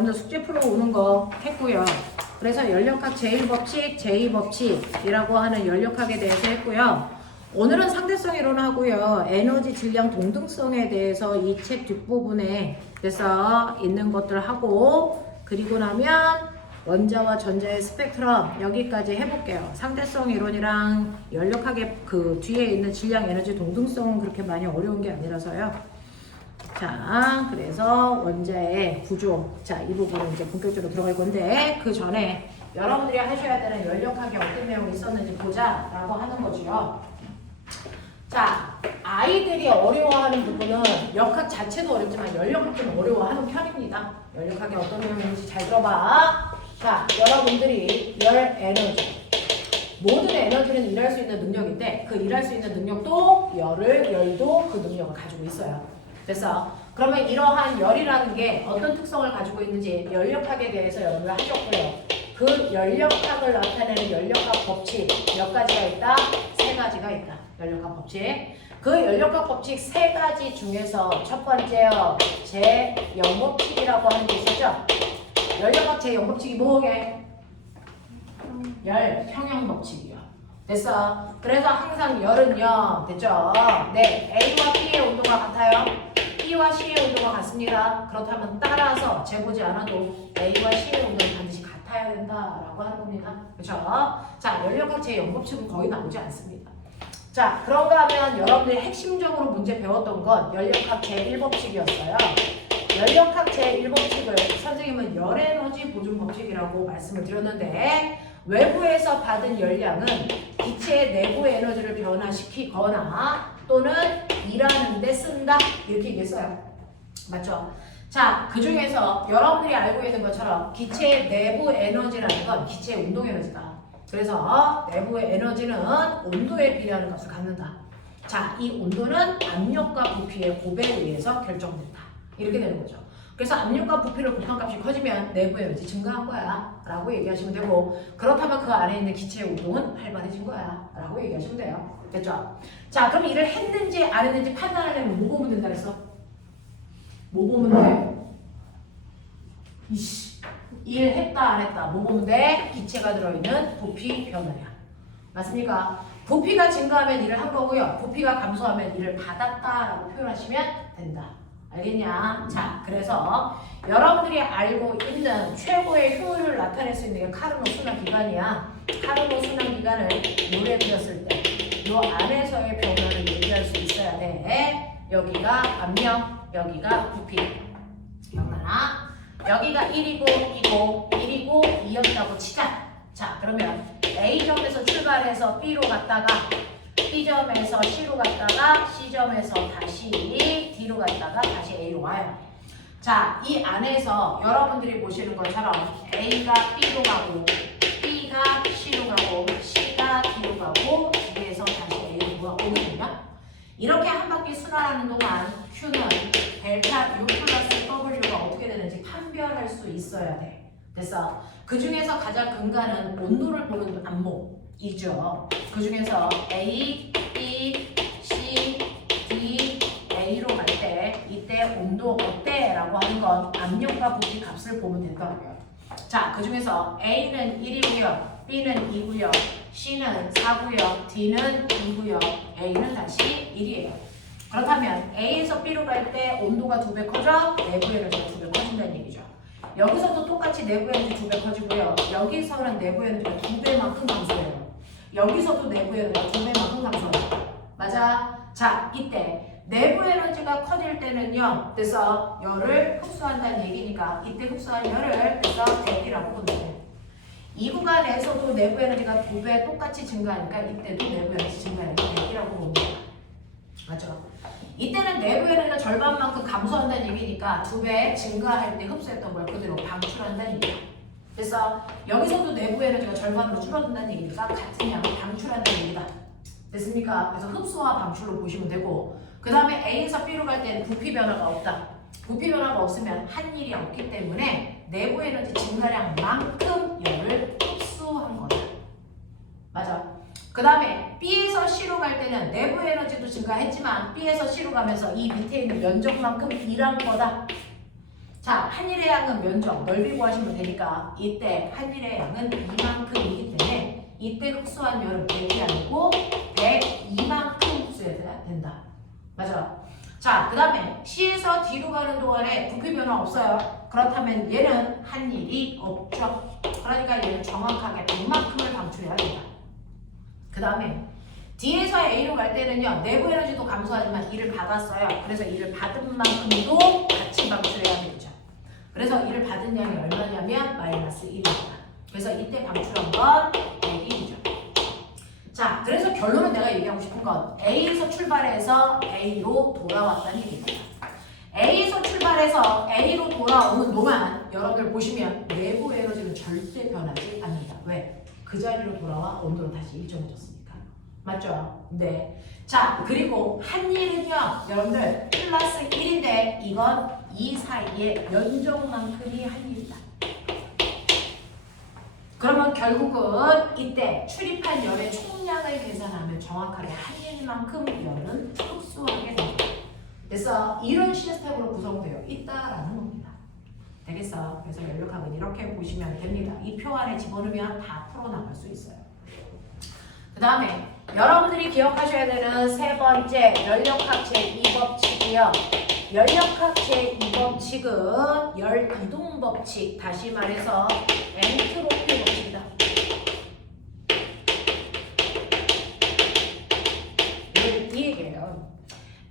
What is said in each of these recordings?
먼저 숙제 풀어 오는 거 했고요. 그래서 연력학 제1법칙, 제2법칙이라고 하는 연력학에 대해서 했고요. 오늘은 상대성 이론하고요. 에너지 질량 동등성에 대해서 이 책 뒷부분에 그래서 있는 것들 하고 그리고 나면 원자와 전자의 스펙트럼 여기까지 해볼게요. 상대성 이론이랑 연력학의 그 뒤에 있는 질량 에너지 동등성은 그렇게 많이 어려운 게 아니라서요. 자, 그래서 원자의 구조. 자, 이 부분은 이제 본격적으로 들어갈 건데, 그 전에 여러분들이 하셔야 되는 연력학에 어떤 내용이 있었는지 보자라고 하는 거죠. 자, 아이들이 어려워하는 부분은 역학 자체도 어렵지만 연력학 좀 어려워하는 편입니다. 연력학에 어떤 내용인지 잘 들어봐. 자, 여러분들이 열 에너지. 모든 에너지는 일할 수 있는 능력인데, 그 일할 수 있는 능력도 열도 그 능력을 가지고 있어요. 됐어. 그러면 이러한 열이라는 게 어떤 특성을 가지고 있는지 연력학에 대해서 연구를 하셨고요. 그 연력학을 나타내는 연력학 법칙 몇 가지가 있다? 세 가지가 있다. 연력학 법칙. 그 연력학 법칙 세 가지 중에서 첫 번째요. 제0법칙이라고 하는 게 있었죠? 연력학 제0법칙이 뭐게? 열 평형법칙이요. 됐어. 그래서 항상 열은요. 됐죠? 네. A와 B의 온도가 같아요. B와 C의 온도가 같습니다. 그렇다면 따라서 재보지 않아도 A와 C의 온도는 반드시 같아야 된다라고 하는 겁니다. 그렇죠? 자, 연력학 제0법칙은 거의 나오지 않습니다. 자, 그런가 하면 여러분들이 핵심적으로 문제 배웠던 건 연력학 제1법칙이었어요. 연력학 제1법칙을 선생님은 열에너지 보존법칙이라고 말씀을 드렸는데 외부에서 받은 열량은 기체의 내부 에너지를 변화시키거나 또는 일하는 데 쓴다 이렇게 얘기했어요. 맞죠? 자, 그 중에서 여러분들이 알고 있는 것처럼 기체의 내부 에너지라는 건 기체의 운동 에너지다. 그래서 내부의 에너지는 온도에 비례하는 값을 갖는다. 자, 이 온도는 압력과 부피의 곱에 의해서 결정된다. 이렇게 되는 거죠. 그래서 압력과 부피를 곱한 값이 커지면 내부 에너지 증가한 거야 라고 얘기하시면 되고 그렇다면 그 안에 있는 기체의 운동은 활발해진 거야 라고 얘기하시면 돼요. 됐죠? 자, 그럼 일을 했는지 안 했는지 판단하려면 뭐 보면 된다 그랬어? 뭐 보면 돼? 이씨, 일 했다 안 했다 뭐 보면 돼? 기체가 들어있는 부피 변화량. 맞습니까? 부피가 증가하면 일을 한 거고요. 부피가 감소하면 일을 받았다라고 표현하시면 된다. 알겠냐? 자, 그래서 여러분들이 알고 있는 최고의 효율을 나타낼 수 있는 게 카르노 순환 기간이야. 카르노 순환 기간을 노래 그렸을 때 이 안에서의 변화를 얘기할 수 있어야 돼. 여기가 압력, 여기가 부피. 기억나나? 여기가 1이고 1이고 2였다고 치자. 자, 그러면 A점에서 출발해서 B로 갔다가 B점에서 C로 갔다가 C점에서 다시 D로 갔다가 다시 A로 와요. 자, 이 안에서 여러분들이 보시는 것처럼 A가 B로 가고 B가 C로 가고 C가 D로 가고 D에서 다시 A로 오거든요. 이렇게 한 바퀴 순환하는 동안 Q는 델타 U 플러스 W가 어떻게 되는지 판별할 수 있어야 돼. 됐어? 그 중에서 가장 근간은 온도를 보는 안목이죠. 그 중에서 A, B, C, D, A로 갈 때 이때 온도 어때? 라고 하는 건 압력과 부피 값을 보면 된다고요. 자, 그 중에서 A는 1이고요. B는 2고요. C는 4고요. D는 2고요. A는 다시 1이에요. 그렇다면 A에서 B로 갈 때 온도가 2배 커져? 내부 에너지가 2배 커진다는 얘기죠. 여기서도 똑같이 내부 에너지 2배 커지고요. 여기서는 내부 에너지가 2배만큼 감소해요. 여기서도 내부 에너지가 2배만큼 감소해요. 맞아? 자, 이때 내부 에너지가 커질 때는요. 그래서 열을 흡수한다는 얘기니까 이때 흡수한 열을 그래서 대기라고 보면 돼요. 이 구간에서도 내부 에너지가 2배 똑같이 증가하니까 이때도 내부 에너지 증가하니까 대기라고 보면 돼요. 맞죠? 이때는 내부 에너지가 절반만큼 감소한다는 얘기니까 2배 증가할 때 흡수했던 걸 그대로 방출한다는 얘기야. 그래서 여기서도 내부 에너지가 절반으로 줄어든다는 얘기니까 같은 양을 방출한다는 얘기다. 됐습니까? 그래서 흡수와 방출로 보시면 되고 그 다음에 A에서 B로 갈 때는 부피 변화가 없다. 부피 변화가 없으면 한 일이 없기 때문에 내부 에너지 증가량만큼 열을 흡수한 거다. 맞아. 그 다음에 B에서 C로 갈 때는 내부 에너지도 증가했지만 B에서 C로 가면서 이 밑에 있는 면적만큼 일한 거다. 자, 한일의 양은 면적, 넓이 구하시면 되니까 이때 한일의 양은 이만큼이기 때문에 이때 흡수한 열은 100이 아니고 102만큼 흡수해야 된다. 맞아. 자, 그 다음에 C에서 D로 가는 동안에 부피 변화 없어요. 그렇다면 얘는 한일이 없죠. 그러니까 얘는 정확하게 100만큼을 방출해야 된다. 그 다음에 D에서 A로 갈 때는요. 내부 에너지도 감소하지만 E를 받았어요. 그래서 E를 받은 만큼도 같이 방출해야 되죠. 그래서 E를 받은 양이 얼마냐면 마이너스 1입니다. 그래서 이때 방출한 건 100이죠. 자, 그래서 결론은 내가 얘기하고 싶은 건 A에서 출발해서 A로 돌아왔다는 얘기입니다. A에서 출발해서 A로 돌아오는 동안 여러분들 보시면 내부 에너지는 절대 변하지 않는다. 왜? 그 자리로 돌아와 온도는 다시 일정해졌으니까. 맞죠? 네. 자, 그리고 한일은요, 여러분들 플러스 1인데 이건 이 사이의 면적만큼이 한일이다. 그러면 결국은 이때 출입한 열의 총량을 계산하면 정확하게 한일만큼 열은 흡수하게 됩니다. 그래서 이런 시스템으로 구성되어 있다라는 겁니다. 되겠어? 그래서 연력학은 이렇게 보시면 됩니다. 이 표 안에 집어넣으면 다 풀어나갈 수 있어요. 그 다음에 여러분들이 기억하셔야 되는 세 번째 연력학 제2법칙이요. 연력학 제2법칙은 열 이동 법칙, 다시 말해서 엔트로피 법칙이다. 이 얘기예요.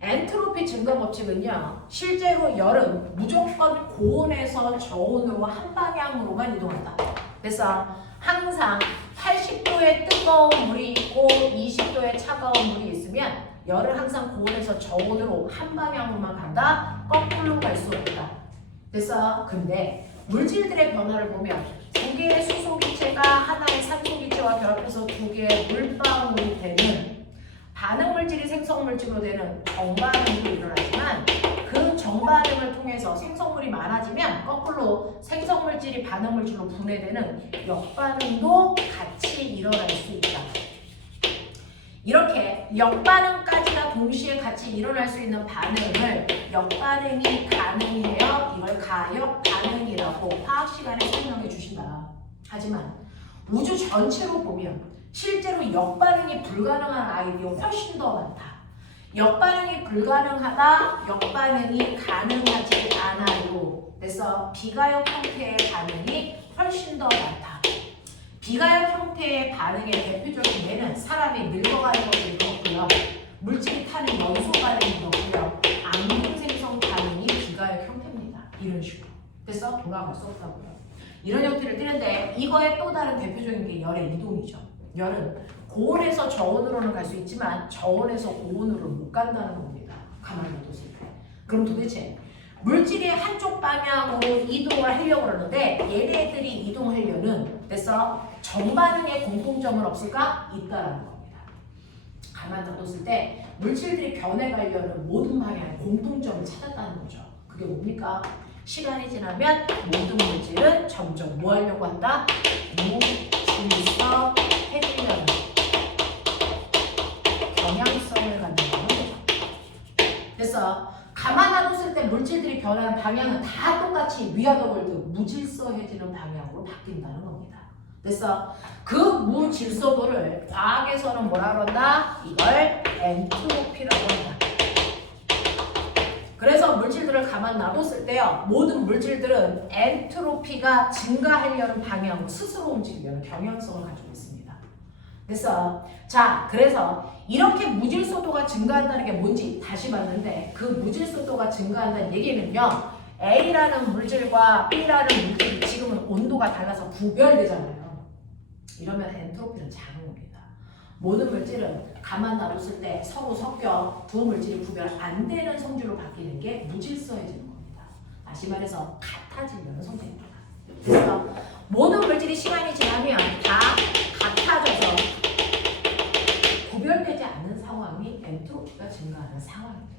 엔트로피 증가 법칙은요, 실제로 열은 무조건 고온에서 저온으로 한 방향으로만 이동한다. 그래서 항상 80도의 뜨거운 물이 있고 20도의 차가운 물이 있으면 열은 항상 고온에서 저온으로 한 방향으로만 간다. 거꾸로 갈 수 없다. 그래서 근데 물질들의 변화를 보면 두 개의 수소기체가 하나의 산소기체와 결합해서 두 개의 물방울이 되는 반응물질이 생성물질로 되는 정반응도 일어나지만 그 정반응을 통해서 생성물이 많아지면 거꾸로 생성물질이 반응물질로 분해되는 역반응도 같이 일어날 수 있다. 이렇게 역반응까지가 동시에 같이 일어날 수 있는 반응을 역반응이 가능해요. 이걸 가역 반응이라고 화학 시간에 설명해 주신다. 하지만 우주 전체로 보면 실제로 역반응이 불가능한 아이들이 훨씬 더 많다. 역반응이 불가능하다, 역반응이 가능하지 않아요. 그래서 비가역 형태의 반응이 훨씬 더 많다. 비가역 형태의 반응의 대표적인 예는 사람이 늙어가는 것도 그렇고요. 물질이 타는 연소 반응이 그렇고요. 암균 생성 반응이 비가역 형태입니다. 이런 식으로. 그래서 돌아갈 수 없다고요. 이런 형태를 띠는데 이거의 또 다른 대표적인 게 열의 이동이죠. 열은 고온에서 저온으로는 갈 수 있지만 저온에서 고온으로 못 간다는 겁니다. 가만히 놔뒀을 때. 그럼 도대체 물질이 한쪽 방향으로 이동을 하려고 그러는데 얘네들이 이동하려는 그래서 정반응의 공통점은 없을까? 있다라는 겁니다. 가만히 놔뒀을 때 물질들이 변해가려는 모든 방향의 공통점을 찾았다는 거죠. 그게 뭡니까? 시간이 지나면 모든 물질은 점점 뭐 하려고 한다? 무질서해지려는 경향성을 갖는다는 거죠. 그래서 가만 놔뒀을 때 물질들이 변하는 방향은 다 똑같이 위아더월드 무질서해지는 방향으로 바뀐다는 겁니다. 그래서 그 무질서도를 과학에서는 뭐라 그런다? 이걸 엔트로피라고 한다. 그래서 물질들을 가만 놔뒀을 때요, 모든 물질들은 엔트로피가 증가하려는 방향으로 스스로 움직이려는 경향성을 가지고 있습니다. 그래서 이렇게 무질서도가 증가한다는 게 뭔지 다시 봤는데 그 무질서도가 증가한다는 얘기는요, A라는 물질과 B라는 물질이 지금은 온도가 달라서 구별되잖아요. 이러면 엔트로피는 작은 겁니다. 모든 물질은 가만 놔뒀을 때 서로 섞여 두 물질이 구별 안 되는 성질로 바뀌는 게 무질서해지는 겁니다. 다시 말해서 같아지려는 성질입니다. 그래서 모든 물질이 시간이 지나면 다 같아져서 구별되지 않는 상황이 엔트로피가 증가하는 상황입니다.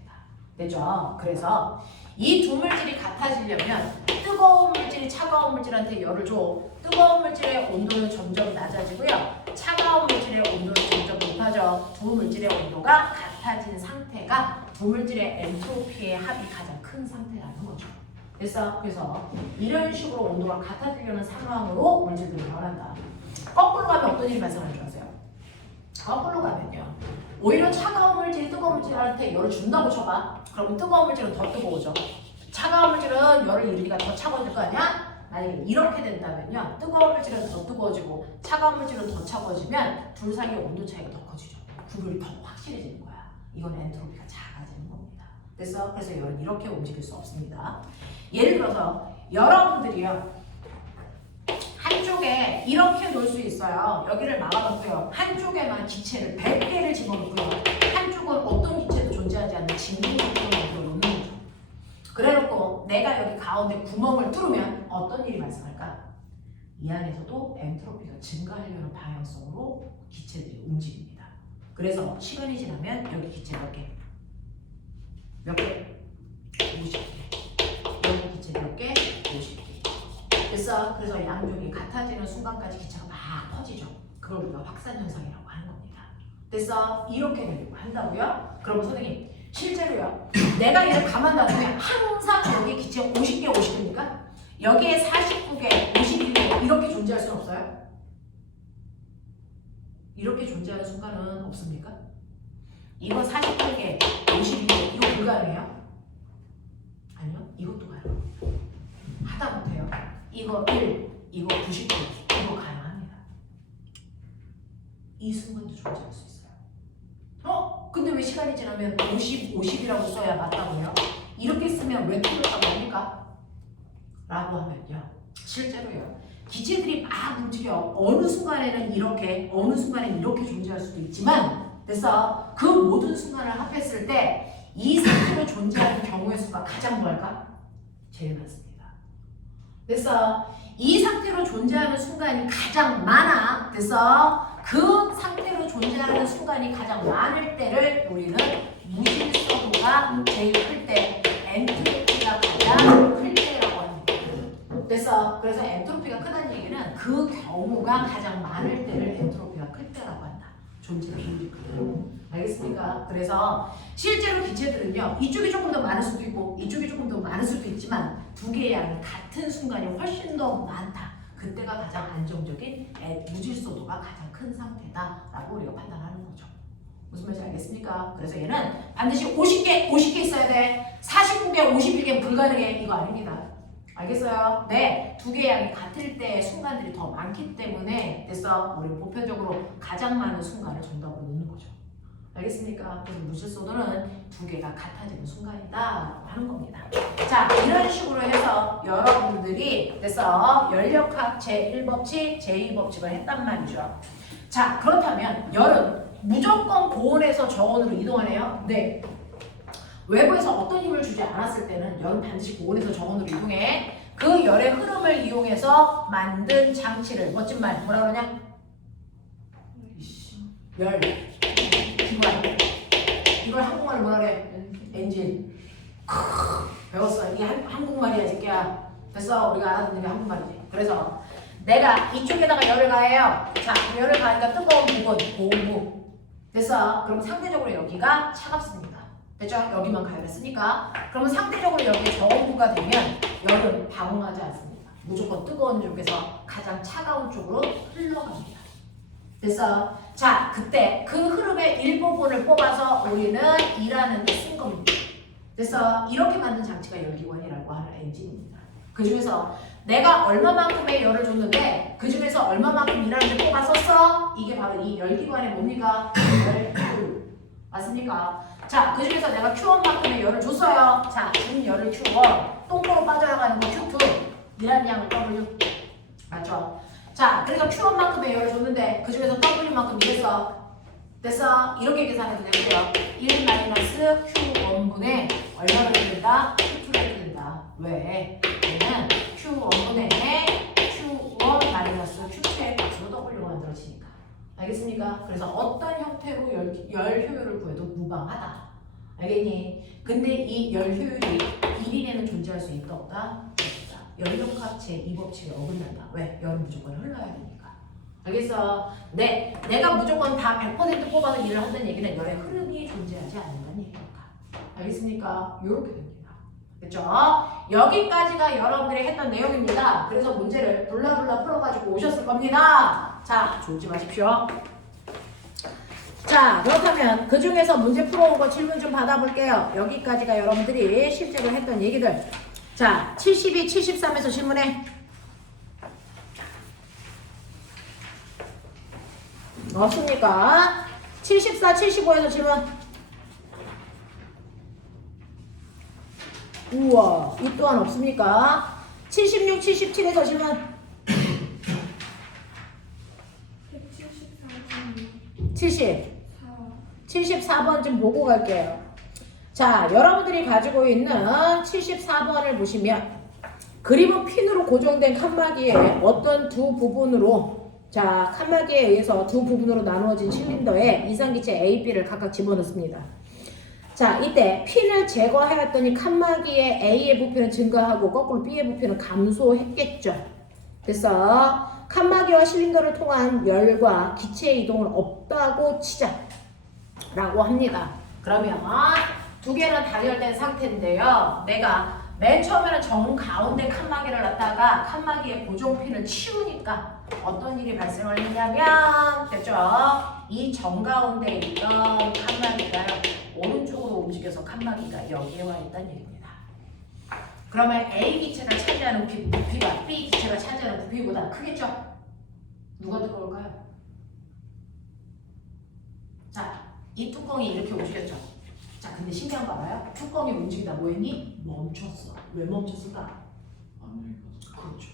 됐죠? 그래서 이 두 물질이 같아지려면 뜨거운 물질이 차가운 물질한테 열을 줘. 뜨거운 물질의 온도는 점점 낮아지고요. 차가운 물질의 온도는 점점 높아져. 두 물질의 온도가 같아진 상태가 두 물질의 엔트로피의 합이 가장 큰 상태라는 거죠. 됐어? 그래서 이런 식으로 온도가 같아지려는 상황으로 물질들이 변한다. 거꾸로 가면 어떤 일이 발생할 줄 아세요? 거꾸로 가면요. 오히려 차가운 물질이 뜨거운 물질한테 열을 준다고 쳐봐. 그러면 뜨거운 물질은 더 뜨거워져. 차가운 물질은 열을 일으키니까 더 차가워질 거 아니야? 만약에 이렇게 된다면요. 뜨거운 물질은 더 뜨거워지고 차가운 물질은 더 차가워지면 둘 사이의 온도 차이가 더 커지죠. 구별이 더 확실해지는 거야. 이건 엔트로피가 작아지는 겁니다. 그래서 열은 이렇게 움직일 수 없습니다. 예를 들어서 여러분들이요. 한쪽에 이렇게 놓을 수 있어요. 여기를 막아놓고요. 한쪽에만 기체를 100개를 집어넣고요. 한쪽은 어떤 기체도 존재하지 않는 진공기체를 놓는 거죠. 그래놓고 내가 여기 가운데 구멍을 뚫으면 어떤 일이 발생할까? 이 안에서도 엔트로피가 증가하려는 방향성으로 기체들이 움직입니다. 그래서 시간이 지나면 여기 기체 몇 개? 몇 개? 50개. 여기 기체 몇 개? 50개. 그래서 양쪽이 같아지는 순간까지 기체가 막 퍼지죠. 그걸 우리가 확산현상이라고 하는 겁니다. 됐어? 이렇게 되려고 한다고요? 그러면 선생님 실제로요. 내가 얘를 가만 놔두면 항상 여기 기체 50개 50개입니까? 여기에 49개 51개 이렇게 존재할 수는 없어요? 이렇게 존재하는 순간은 없습니까? 이거 48개 52개 이거 불가능해요? 아니요. 이것도 가요. 하다 못해요. 이거 1, 이거 90개, 이거 가능합니다. 이 순간도 존재할 수 있어요. 근데 왜 시간이 지나면 50, 50이라고 써야 맞다고 해요? 이렇게 쓰면 왜 틀렸다고 합니까? 라고 하면요. 실제로요. 기체들이 막 움직여. 어느 순간에는 이렇게, 어느 순간에는 이렇게 존재할 수도 있지만 그래서 그 모든 순간을 합했을 때 이 상태로 존재하는 경우의 수가 가장 뭐할까? 제일 많습니다. 그래서 이 상태로 존재하는 순간이 가장 많아. 그래서 그 상태로 존재하는 순간이 가장 많을 때를 우리는 무질서도가 제일 클 때, 엔트로피가 가장 클 때라고 합니다. 그래서 엔트로피가 크다는 얘기는 그 경우가 가장 많을 때를 엔트로피가 클 때라고 한다. 존재 비율이 크다. 알겠습니까? 그래서 실제로 기체들은요. 이쪽이 조금 더 많을 수도 있고 이쪽이 조금 더 많을 수도 있지만 두 개의 양이 같은 순간이 훨씬 더 많다. 그때가 가장 안정적인 무질서도가 가장 큰 상태다라고 우리가 판단하는 거죠. 무슨 말인지 알겠습니까? 그래서 얘는 반드시 50개 있어야 돼. 49개, 51개 불가능해. 이거 아닙니다. 알겠어요? 네, 두 개의 양이 같을 때 순간들이 더 많기 때문에 그래서 우리 보편적으로 가장 많은 순간을 정답으로 놓는 거죠. 알겠습니까? 그래서 무질서도는 두 개가 같아지는 순간이다 하는 겁니다. 자, 이런 식으로 해서 여러분들이 그래서 연력학 제1법칙, 제2법칙을 했단 말이죠. 자, 그렇다면 열은 무조건 고온에서 저온으로 이동하네요. 네. 외부에서 어떤 힘을 주지 않았을 때는 열은 반드시 고온에서 저온으로 이동해. 그 열의 흐름을 이용해서 만든 장치를 멋진 말 뭐라 그러냐? 열. 이걸 한국말로 뭐라 그래? 엔진. 배웠어. 이게 한국말이야, 새끼야. 됐어. 우리가 알아듣는 게 한국말이지. 그래서 내가 이쪽에다가 열을 가해요. 자, 열을 가하니까 뜨거운 부분, 고온부. 됐어. 그럼 상대적으로 여기가 차갑습니다. 됐죠? 여기만 가열했으니까. 그러면 상대적으로 여기에 저온부가 되면 열은 방응하지 않습니다. 무조건 뜨거운 쪽에서 가장 차가운 쪽으로 흘러갑니다. 됐어? 자, 그때 그 흐름의 일부분을 뽑아서 우리는 일하는 데 쓴 겁니다. 됐어? 이렇게 만든 장치가 열기관이라고 하는 엔진입니다. 그 중에서 내가 얼마만큼의 열을 줬는데 그 중에서 얼마만큼 일하는 데 뽑아 썼어? 이게 바로 이 열기관의 뭡니까? 열효율. 맞습니까? 자, 그 중에서 내가 Q1만큼의 열을 줬어요. 자, 준 열을 Q1. 똥꼬로 빠져나가는 거 Q2. 일하는 양은 W. 맞죠? 자, 그래서 Q1만큼의 열을 줬는데 그 중에서 W만큼 일했어. 됐어? 이렇게 계산해도 되고요. 1 마이너스 Q1분의 얼마를 된다? Q2를 된다. 왜? 얘는 Q1분의 Q1 마이너스 Q2의 값으로 W가 만들어지니까. 알겠습니까? 그래서 어떤 형태로 열 효율을 구해도 무방하다. 알겠니? 근데 이 열 효율이 1인에는 존재할 수 있다 없다? 없다. 연력학 제2법칙에 어긋난다. 왜? 열은 무조건 흘러야 되니까. 알겠어? 네, 내가 무조건 다 100% 뽑아서 일을 한다는 얘기는 열의 흐름이 존재하지 않는다는 얘기니까. 알겠습니까? 요렇게 됩니다. 됐죠? 여기까지가 여러분들이 했던 내용입니다. 그래서 문제를 블라블라 풀어가지고 오셨을 겁니다. 자, 졸지 마십시오. 자, 그렇다면 그 중에서 문제 풀어온 거 질문 좀 받아볼게요. 여기까지가 여러분들이 실제로 했던 얘기들. 자, 72, 73에서 질문해. 없습니까? 74, 75에서 질문. 우와, 이 또한 없습니까? 76, 77에서 질문. 70. 74번 좀 보고 갈게요. 자, 여러분들이 가지고 있는 74번을 보시면 그림은 핀으로 고정된 칸막이에 어떤 두 부분으로 자, 칸막이에 의해서 두 부분으로 나누어진 실린더에 이상기체 A, B를 각각 집어넣습니다. 자, 이때 핀을 제거해왔더니 칸막이에 A의 부피는 증가하고 거꾸로 B의 부피는 감소했겠죠. 그래서 칸막이와 실린더를 통한 열과 기체의 이동은 없다고 치자 라고 합니다. 그러면 두 개는 단열된 상태인데요. 내가 맨 처음에는 정가운데 칸막이를 놨다가 칸막이에 고정핀을 치우니까 어떤 일이 발생을 했냐면 됐죠? 이 정가운데 있던 칸막이가 오른쪽으로 움직여서 칸막이가 여기에 와 있다는 얘기입니다. 그러면 A 기체가 차지하는 부피가 B 기체가 차지하는 부피보다 크겠죠? 누가 뜨거울까요? 자, 이 뚜껑이 이렇게 움직였죠? 자, 근데 신기한 거 알아요? 뚜껑이 움직이다 뭐 했니? 멈췄어. 왜 멈췄을까? 그렇죠.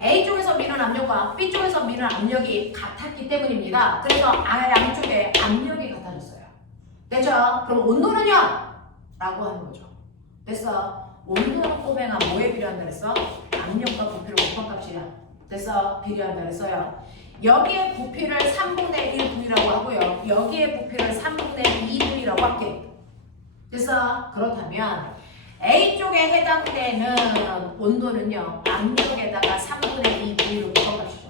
A 쪽에서 미는 압력과 B 쪽에서 미는 압력이 같았기 때문입니다. 그래서 양쪽에 압력이 같아졌어요. 됐죠? 그럼 온도는요? 라고 하는 거죠. 됐어? 온도는 꼬맹아 뭐에 비례한다 그랬어? 압력과 부피를 곱한 값이야. 됐어? 비례한다 그랬어요. 여기에 부피를 3분의 1V라고 하고요. 여기에 부피를 3분의 2V라고 할게. 됐어? 그렇다면 A쪽에 해당되는 온도는요. 압력에다가 3분의 2V로 곱합시죠.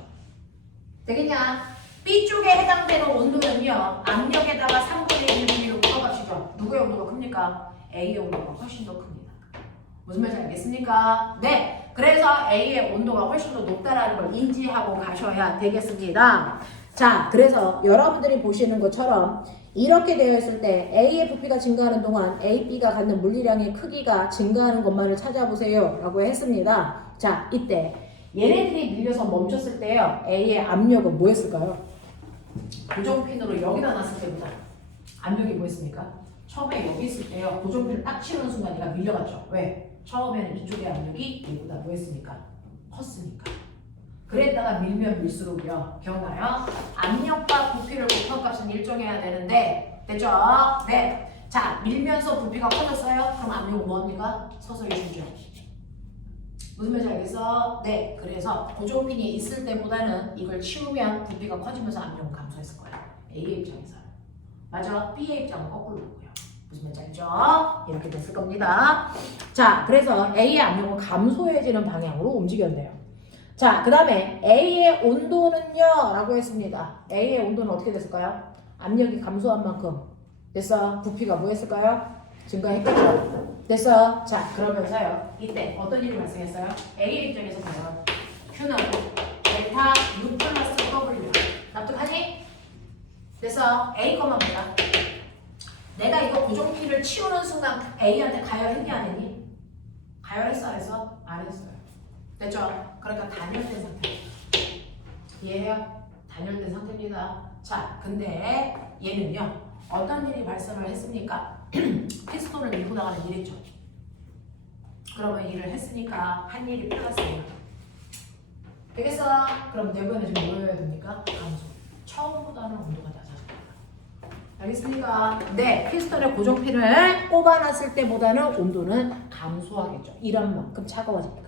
되겠냐? B쪽에 해당되는 온도는요. 압력에다가 3분의 1V로 곱합시죠. 누구의 온도가 큽니까? A의 온도가 훨씬 더 큽니다. 무슨 말인지 알겠습니까? 네. 그래서 A의 온도가 훨씬 더 높다라는 걸 인지하고 가셔야 되겠습니다. 자, 그래서 여러분들이 보시는 것처럼 이렇게 되어 있을 때 A의 부피가 증가하는 동안 A, B가 갖는 물리량의 크기가 증가하는 것만을 찾아보세요 라고 했습니다. 자, 이때 얘네들이 밀려서 멈췄을 때요. A의 압력은 뭐였을까요? 고정핀으로 여기다 놨을 때보다 압력이 뭐였습니까? 처음에 여기 있을 때요. 고정핀을 딱 치는 순간 얘가 밀려갔죠. 왜? 처음에는 이쪽의 압력이 얘보다 뭐였습니까? 컸으니까. 그랬다가 밀면 밀수록요. 기억나요? 압력과 부피를 곱한 값은 일정해야 되는데 됐죠? 네. 자, 밀면서 부피가 커졌어요? 그럼 압력은 뭡니까? 서서히 줄죠. 무슨 말인지 알겠어? 네. 그래서 고정핀이 있을 때보다는 이걸 치우면 부피가 커지면서 압력은 감소했을 거야. A의 입장에서. 맞아? B의 입장은 거꾸로 보고요. 무슨 말인지 알죠? 이렇게 됐을 겁니다. 자, 그래서 A의 압력은 감소해지는 방향으로 움직였네요. 자, 그 다음에 A의 온도는요? 라고 했습니다. A의 온도는 어떻게 됐을까요? 압력이 감소한 만큼 됐어? 부피가 뭐 했을까요? 증가했겠죠? 됐어? 자, 그러면서요. 이때 어떤 일이 발생했어요? A의 입장에서 보면 Q는 델타 U 플러스 W 납득하니? 됐어? A 것만 보자. 내가 이거 고정피를 치우는 순간 A한테 가열했니 안 했니? 가열했어 안 했어? 안 했어요. 됐죠? 그러니까 단열된 상태. 이해해요? 단열된 상태입니다. 자, 근데 얘는요. 어떤 일이 발생을 했습니까? 피스톤을 밀고 나가는 일이죠. 그러면 일을 했으니까 한 일이 플러스예요. 되겠어? 그럼 내부에는 지금 뭐 해야 됩니까? 감소. 처음보다는 온도가 낮아집니다. 알겠습니까? 네, 피스톤의 고정핀을 꼽아놨을 때보다는 온도는 감소하겠죠. 이런 만큼 차가워집니다.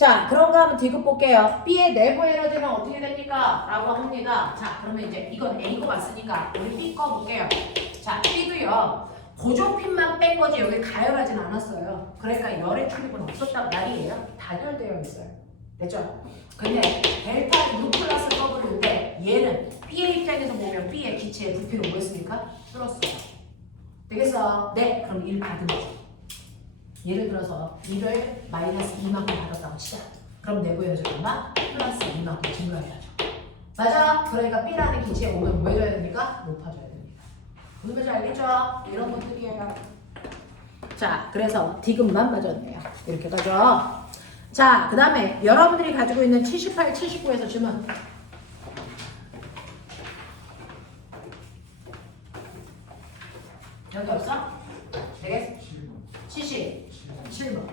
자, 그런가 하면 디귿 볼게요. B의 내부 에너지는 어떻게 됩니까? 라고 합니다. 자, 그러면 이제 이건 A거 맞으니까 우리 B 거 볼게요. 자, B도요. 고정핀만 뺀 거지 여기 가열하진 않았어요. 그러니까 열의 출입은 없었단 말이에요. 단열되어 있어요. 됐죠? 근데 델타 U 플러스 W인데 얘는 B의 입장에서 보면 B의 기체의 부피는 뭐였습니까? 줄었어요. 되겠어? 네, 그럼 1 받은 거죠. 예를 들어서 1을 마이너스 2만큼 받았다고 치자. 그럼 내부 에너지 얼마? 플러스 2만큼 증가해야죠. 맞아? 그러니까 B라는 기지에 오면 뭐 해줘야 됩니까? 높아져야 됩니다. 무슨 말인지 알겠죠? 이런 것들이에요. 자, 그래서 디귿만 맞았네요. 이렇게 가죠. 자, 그 다음에 여러분들이 가지고 있는 78, 79에서 질문. 여기 없어? 되겠어? 77번.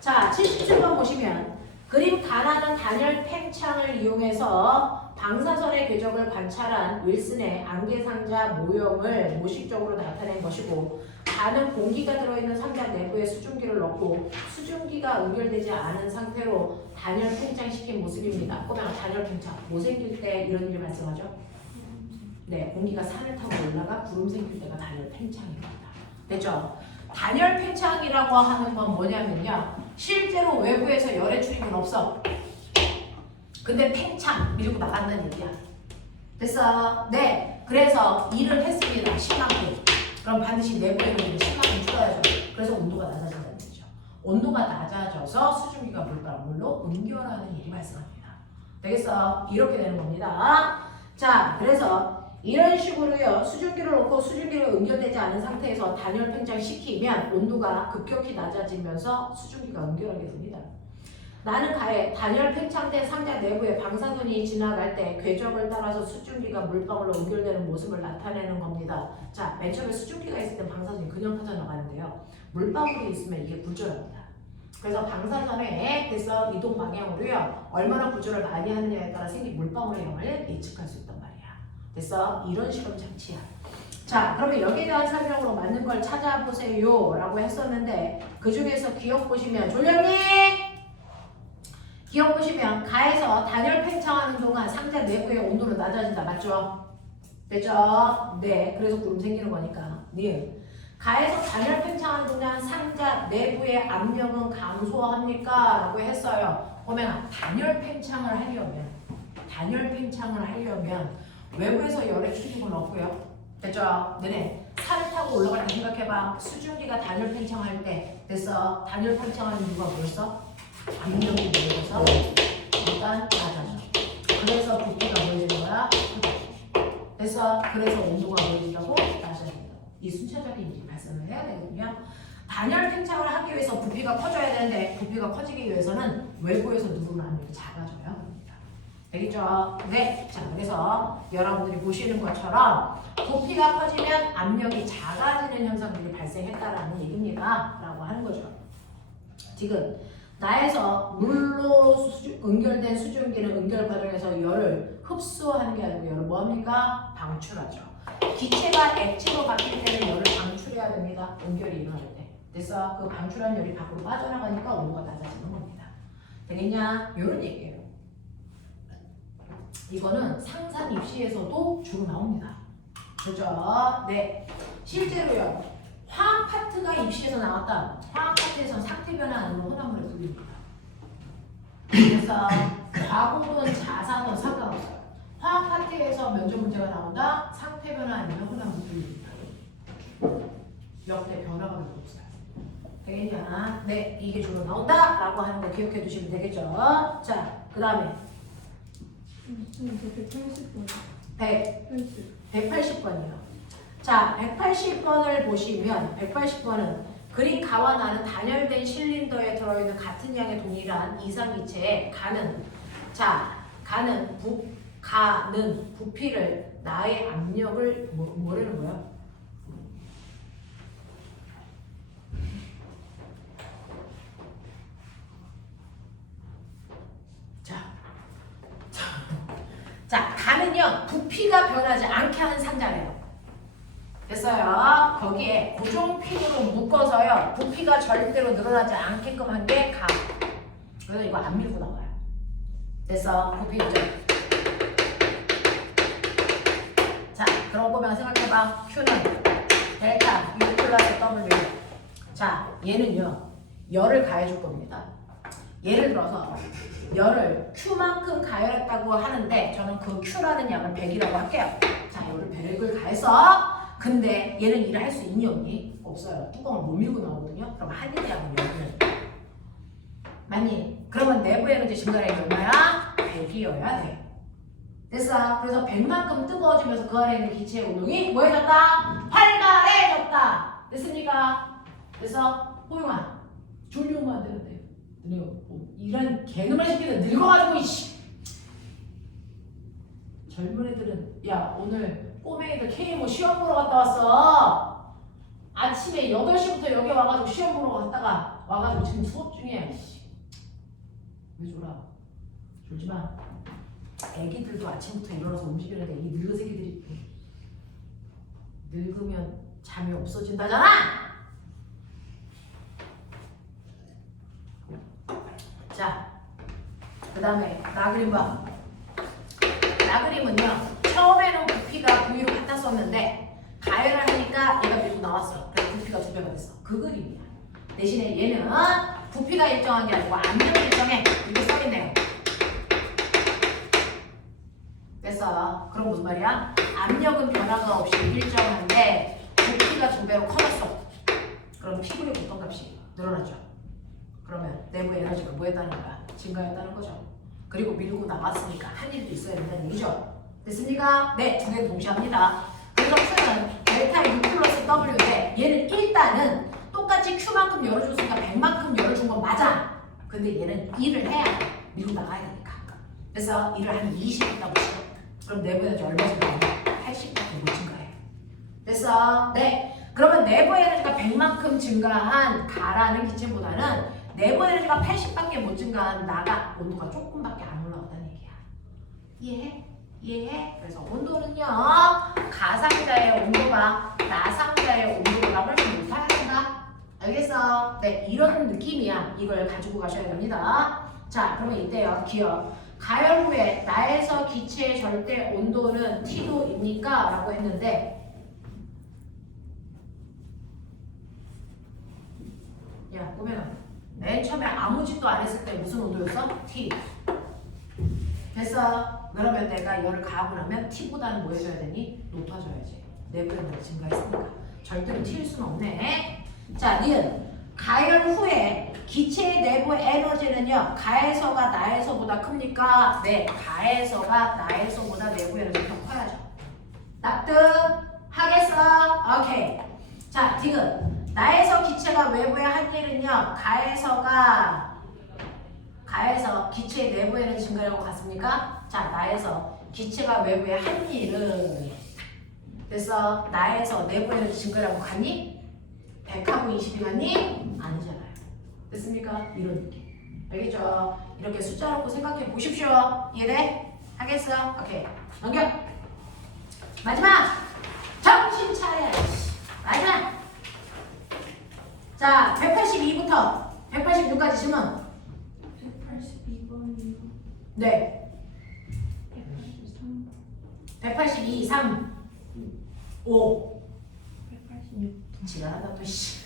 자, 77번 보시면 그림 가나는 단열 팽창을 이용해서 방사선의 궤적을 관찰한 윌슨의 안개상자 모형을 모식적으로 나타낸 것이고, 가는 공기가 들어있는 상자 내부에 수증기를 넣고 수증기가 응결되지 않은 상태로 단열 팽창시킨 모습입니다. 꼬맹아, 단열 팽창 뭐 생길 때 이런 일이 발생하죠? 네, 공기가 산을 타고 올라가 구름 생길 때가 단열 팽창입니다. 됐죠? 단열 팽창이라고 하는 건 뭐냐면요, 실제로 외부에서 열의 출입은 없어. 근데 팽창 밀고 나간다는 얘기야. 됐어? 네. 그래서 일을 했습니다. 10만큼. 그럼 반드시 내부에 있는 10만큼 줄어야죠. 그래서 온도가 낮아진다는 얘기죠. 온도가 낮아져서 수증기가 물방울로 응결하는 일이 발생합니다. 되겠어? 이렇게 되는 겁니다. 자, 그래서 이런 식으로요, 수증기를 넣고 수증기가 응결되지 않은 상태에서 단열 팽창시키면 온도가 급격히 낮아지면서 수증기가 응결하게 됩니다. 나는 가에 단열 팽창된 상자 내부에 방사선이 지나갈 때 궤적을 따라서 수증기가 물방울로 응결되는 모습을 나타내는 겁니다. 자, 맨 처음에 수증기가 있을 때 방사선이 그냥 퍼져나가는데요, 물방울이 있으면 이게 구조랍니다. 그래서 방사선의 됐어 이동 방향으로요, 얼마나 구조를 많이 하느냐에 따라 생긴 물방울의 양을 예측할 수 있단 말이야. 됐어? 이런 실험 장치야. 자, 그러면 여기에 대한 설명으로 맞는 걸 찾아보세요 라고 했었는데, 그 중에서 기억 보시면, 졸령님! 기억 보시면 가에서 단열 팽창하는 동안 상자 내부의 온도는 낮아진다. 맞죠? 됐죠? 네. 그래서 구름 생기는 거니까. 네. 가에서 단열 팽창하는 동안 상자 내부의 압력은 감소합니까? 라고 했어요. 꼬맹아, 단열 팽창을 하려면 외부에서 열의 출입은 없고요. 됐죠? 네네. 산을 타고 올라갈 때 생각해봐. 수증기가 단열 팽창할 때 됐어. 단열 팽창하는 이유가 뭐였어? 압력이 내려서 일단 낮아져. 그래서 부피가 뭐해지는 거야? 됐어. 그래서 온도가 뭐해진다고? 낮아진다고. 이 순차적인 일이 발생을 해야 되거든요. 단열 팽창을 하기 위해서 부피가 커져야 되는데, 부피가 커지기 위해서는 외부에서 누르는 압력이 작아져야 합니다. 되겠죠? 네. 자, 그래서 여러분들이 보시는 것처럼 부피가 커지면 압력이 작아지는 현상들이 발생했다라는 얘기입니다. 라고 하는 거죠. 지금 나에서 물로 응결된 수증기는 응결 과정에서 열을 흡수하는 게 아니고 열을 뭐합니까? 방출하죠. 기체가 액체로 바뀔 때는 열을 방출해야 됩니다. 응결이 일어날 때. 그래서 그 방출한 열이 밖으로 빠져나가니까 온도가 낮아지는 겁니다. 되겠냐? 이런 얘기예요. 이거는 상산 입시에서도 주로 나옵니다. 그죠? 네. 실제로요, 화학 파트가 입시에서 나왔다. 화학 파트에서는 상태 변화 아니면 혼합물을 불립니다. 그래서 과고는 자산은 상관없어요. 화학 파트에서 면접 문제가 나온다. 상태 변화 아니면 혼합물 불립니다. 역대 변화가 별로 없어요. 되겠냐? 네, 이게 주로 나온다 라고 하는 거 기억해 두시면 되겠죠. 자, 그 다음에 180번이요. 자, 180번을 보시면 180번은 그린 가와 나는 단열된 실린더에 들어있는 같은 양의 동일한 이상기체에 가는 부피를 나의 압력을 뭐라는 거야? 자, 가는요, 부피가 변하지 않게 하는 상자래요. 됐어요. 거기에 고정핀으로 묶어서요, 부피가 절대로 늘어나지 않게끔 한 게 가. 그래서 이거 안 밀고 나가요. 됐어. 부피 있죠? 자, 그런 거면 생각해봐. Q는 델타 U 플러스 W. 자, 얘는요, 열을 가해줄 겁니다. 예를 들어서 열을 Q만큼 가열했다고 하는데, 저는 그 Q라는 양을 100이라고 할게요. 자, 열을 100을 가해서, 근데 얘는 일을 할 수 있니 없니? 없어요. 뚜껑을 못 밀고 나오거든요. 그럼 한일이하고 열면 맞니? 그러면 내부 에너지 증가량이 얼마야? 100이어야 돼. 됐어. 그래서 100만큼 뜨거워지면서 그 안에 있는 기체의 운동이 뭐 해졌다? 활발해졌다. 됐습니까? 그래서 호용아 졸려오면 안 되는데 이런 개그만 시키는 늙어가지고 이씨. 젊은 애들은 야 오늘 꼬맹이들 K모 시험 보러 갔다 왔어. 아침에 8시부터 여기 와가지고 시험 보러 갔다가 와가지고 지금 수업 중이야. 왜 졸아? 졸지마. 애기들도 아침부터 일어나서 움직이는데 이 늙은 새끼들이 늙으면 잠이 없어진다잖아. 자, 그 다음에 나그림 봐. 나그림은요 처음에는 부피가 부위로 갖다 썼는데 가열을 하니까 얘가 밀고 나왔어. 그래서 부피가 2배가 됐어. 그 그림이야. 대신에 얘는 부피가 일정한 게 아니고 압력이 일정해. 이렇게 써있네요. 됐어. 그럼 무슨 말이야? 압력은 변화가 없이 일정한데 부피가 2배로 커졌어. 그럼 피부의 고통값이 늘어났죠. 그러면 내부 에너지가 뭐 했다는 거야? 증가했다는 거죠. 그리고 밀고 나갔으니까 한 일도 있어야 된다는 얘기죠. 됐습니까? 네, 두 개는 동시에 합니다. 그래서 Q는 델타 U 플러스 W인데 얘는 일단은 똑같이 Q만큼 열어줬으니까 100만큼 열어준 건 맞아. 근데 얘는 일을 해야 밀고 나가야 되니까. 그래서 일을 한 20 했다고 치죠. 그럼 내부 에너지 얼마 증가해? 80밖에 못 증가해. 됐어? 네. 그러면 내부 에너지가 100만큼 증가한 가라는 기체보다는 내부 에너지가 80밖에 못 증가한 나가 온도가 조금밖에 안 올라갔다는 얘기야. 이해해? 이해해? 그래서 온도는요 가상자의 온도가 나상자의 온도보다 훨씬 높아야 된다. 알겠어? 네, 이런 느낌이야. 이걸 가지고 가셔야 됩니다. 자, 그러면 이때요. 기억. 가열 후에 나에서 기체의 절대 온도는 T도입니까? 라고 했는데 야, 보면 맨 처음에 아무 짓도 안 했을 때 무슨 온도였어? T. 됐어. 그러면 내가 열을 가하고 나면 T보다는 뭐 해줘야 되니? 높아져야지. 내부 에너지가 증가했으니까. 절대로 T일 수는 없네. 자, 니은. 가열 후에 기체의 내부 에너지는요 가에서가 나에서보다 큽니까? 네, 가에서가 나에서보다 내부 에너지가 더 커야죠. 납득하겠어? 오케이. 자, 디귿. 나에서 기체가 외부에 한 일은요 가에서 기체의 내부 에너지 증가라고 같습니까? 자, 나에서 기체가 외부에 한 일은 됐어. 나에서 내부 에너지 증가라고 같니? 100하고 20이 같니? 아니잖아요. 됐습니까? 이런 느낌. 알겠죠? 이렇게 숫자 놓고 생각해 보십시오. 이해돼? 하겠어? 오케이. 넘겨. 마지막! 정신 차려! 마지막! 자, 182부터 186까지 질문. 182번이요. 네. 183. 182, 3, 5. 186. 지랄하다 또 씨.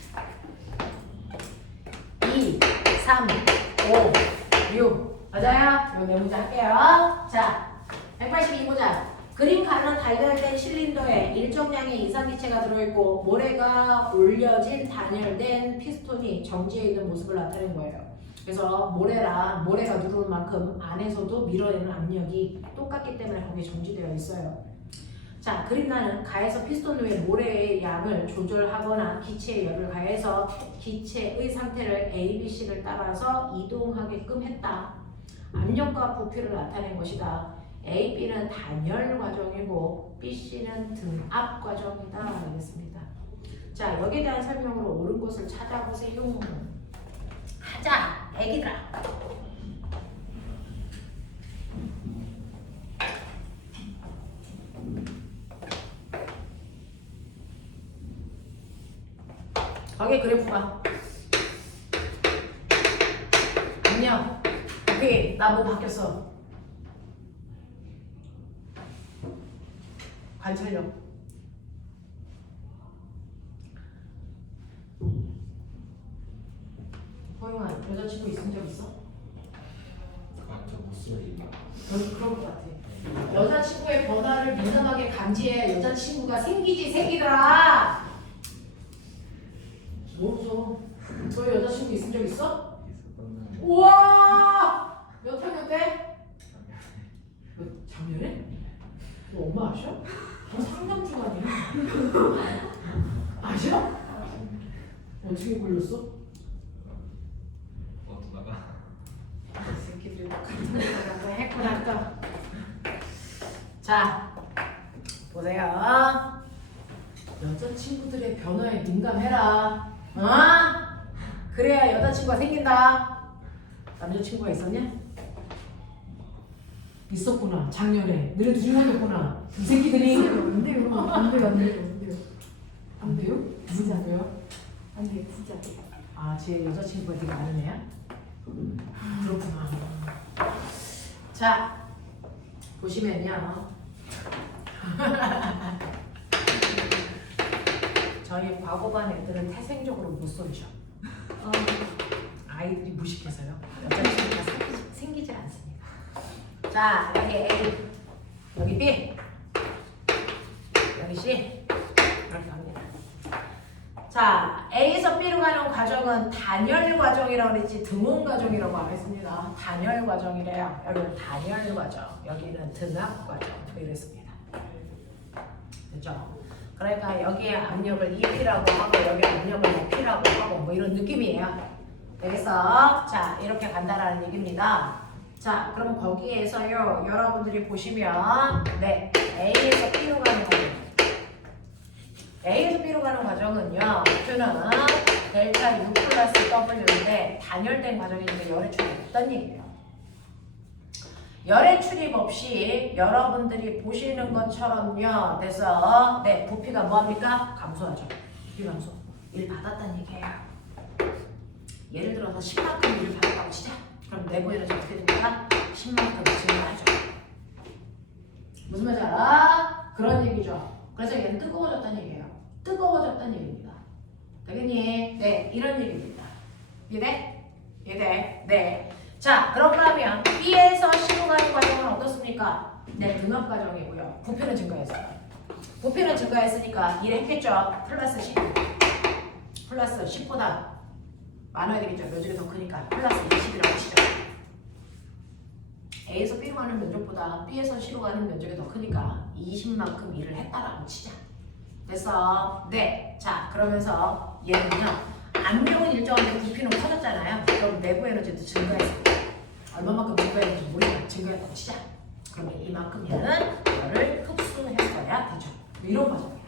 2, 3, 5, 6. 맞아요? 요 네 문제 할게요. 자, 182보자. 그림 가는 달달된 실린더에 일정량의 이상기체가 들어있고 모래가 올려진 단열된 피스톤이 정지해 있는 모습을 나타낸 거예요. 그래서 모래가 누르는 만큼 안에서도 밀어내는 압력이 똑같기 때문에 거기에 정지되어 있어요. 자, 그림란은 가에서 피스톤 위에 모래의 양을 조절하거나 기체의 열을 가해서 기체의 상태를 A, B, C를 따라서 이동하게끔 했다. 압력과 부피를 나타낸 것이다. A, B는 단열 과정이고 B, C는 등압 과정이다. 알겠습니다. 자, 여기에 대한 설명으로 옳은 것을 찾아보세요. 하자, 애기들아. 거기에 그래프 봐. 안녕. 오케이, 나 뭐 바뀌었어? 관찰력. 호영아, 여자친구 있은 적 있어? 저 목소리. 그럴 것 같아. 여자친구의 변화를 민감하게 감지해야 여자친구가 생기지 새끼들아. 뭐 웃어? 너 여자친구 있은 적 있어? 있었던 우와! 몇 학년 때? 작년에? 너 엄마 아셔? 너 상담중 아니야? 아셔? 어떻게 걸렸어? 어쩌다가 이 새끼들 같은 거 했구나 또. 자, 보세요. 여자친구들의 변화에 민감해라. 어? 그래야 여자친구가 생긴다. 남자친구가 있었냐? 있었구나. 작년에. 너네도 중학교였구나. 이 새끼들이. 안 돼요. 안 돼요. 안 돼요. 안 돼요. 안 돼요? 무슨 안 돼요? 안 돼요. 진짜. 아, 제 여자친구가 되게 아는 애야? 그렇구나. 자, 보시면요. 저희 과거반 애들은 태생적으로 못 쏠죠. 아이들이 무식해서요. 여자친구가 생기질 않습니다. 자, 여기 A, 여기 B, 여기 C 이렇게 갑니다. 자, A에서 B로 가는 과정은 단열 과정이라고 그랬지 등원 과정이라고 안 했습니다. 단열 과정이래요. 여기는 단열 과정, 여기는 등합 과정 이랬습니다. 됐죠? 그러니까 여기에 압력을 EP라고 하고 여기 압력을 P라고 하고 뭐 이런 느낌이에요. 되겠어? 자, 이렇게 간다라는 얘기입니다. 자, 그럼 거기에서요, 여러분들이 보시면 네, A에서 B로 가는 과정. A에서 B로 가는 과정은요, Q는 델타 U 플러스 W인데 단열된 과정이니까 열의 출입 없다는 얘기예요. 열의 출입 없이 여러분들이 보시는 것처럼요, 돼서 네, 부피가 뭐합니까? 감소하죠. 부피 감소. 1 받았다는 얘기예요. 예를 들어서 10만큼 일을 받았다고 치자. 그럼 내부 에너지 어떻게 됩니까? 10만큼 증가하죠. 무슨 말인지 알아? 그런 얘기죠. 그래서 얘는 뜨거워졌다는 얘기예요. 뜨거워졌다는 얘기입니다. 되겠니? 네, 이런 얘기입니다. 이해돼? 이해돼? 네. 자, 그러면 B에서 C로 가는 과정은 어떻습니까? 네, 등합 과정이고요. 부피는 증가했어요. 부피는 증가했으니까 1 했겠죠? 플러스 10. 플러스 10보다 많아야 되겠죠. 면적이 더 크니까 플러스 20이라고 치죠. A에서 B로 가는 면적보다 B에서 C로 가는 면적이 더 크니까 20만큼 일을 했다라고 치자. 됐어? 네. 자, 그러면서 얘는요. 압력은 일정한데 부피는 커졌잖아요. 그럼 내부 에너지도 증가했습니다. 얼마만큼 증가했는지 모르겠다. 증가했다고 치자. 그러면 이만큼 얘는 열을 흡수했어야 되죠. 이런 과정이에요.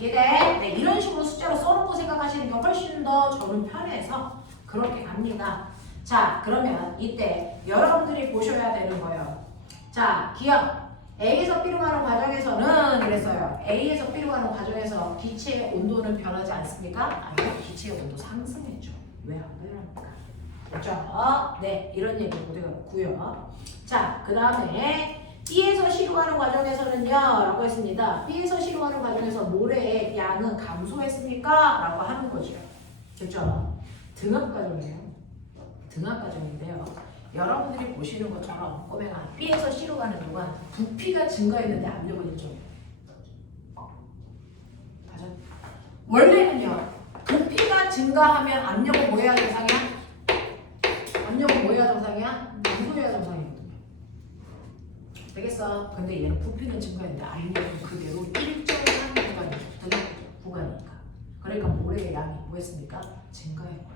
이해돼? 네, 이런 식으로 숫자로 써놓고 생각하시는 게 훨씬 더 저는 편해서 그렇게 갑니다. 자, 그러면 이때 여러분들이 보셔야 되는 거예요. 자, 기억. A에서 B로 가는 과정에서는 그랬어요. A에서 B로 가는 과정에서 기체의 온도는 변하지 않습니까? 아니요, 기체의 온도 상승했죠. 왜 안 변합니까? 그렇죠? 네, 이런 얘기 우리가 고요. 자, 그 다음에 B에서 C로 가는 과정에서는요, 라고 했습니다. B에서 C로 가는 과정에서 모래의 양은 감소했습니까? 라고 하는 거죠. 그렇죠? 등합 과정이에요. 등합 과정인데요. 여러분들이 보시는 것처럼 꼬맹아 B에서 C로 가는 동안 부피가 증가했는데 압력은 일정해요. 맞아? 원래는요, 부피가 증가하면 압력은 뭐 해야 정상이야? 압력은 뭐 해야 정상이야? 감소해야 정상이거든요. 되겠어? 근데 얘는 부피는 증가했는데 압력은 그대로 일정한 구간이니까. 그러니까 모래의 양이 뭐 했습니까? 증가한 거예요.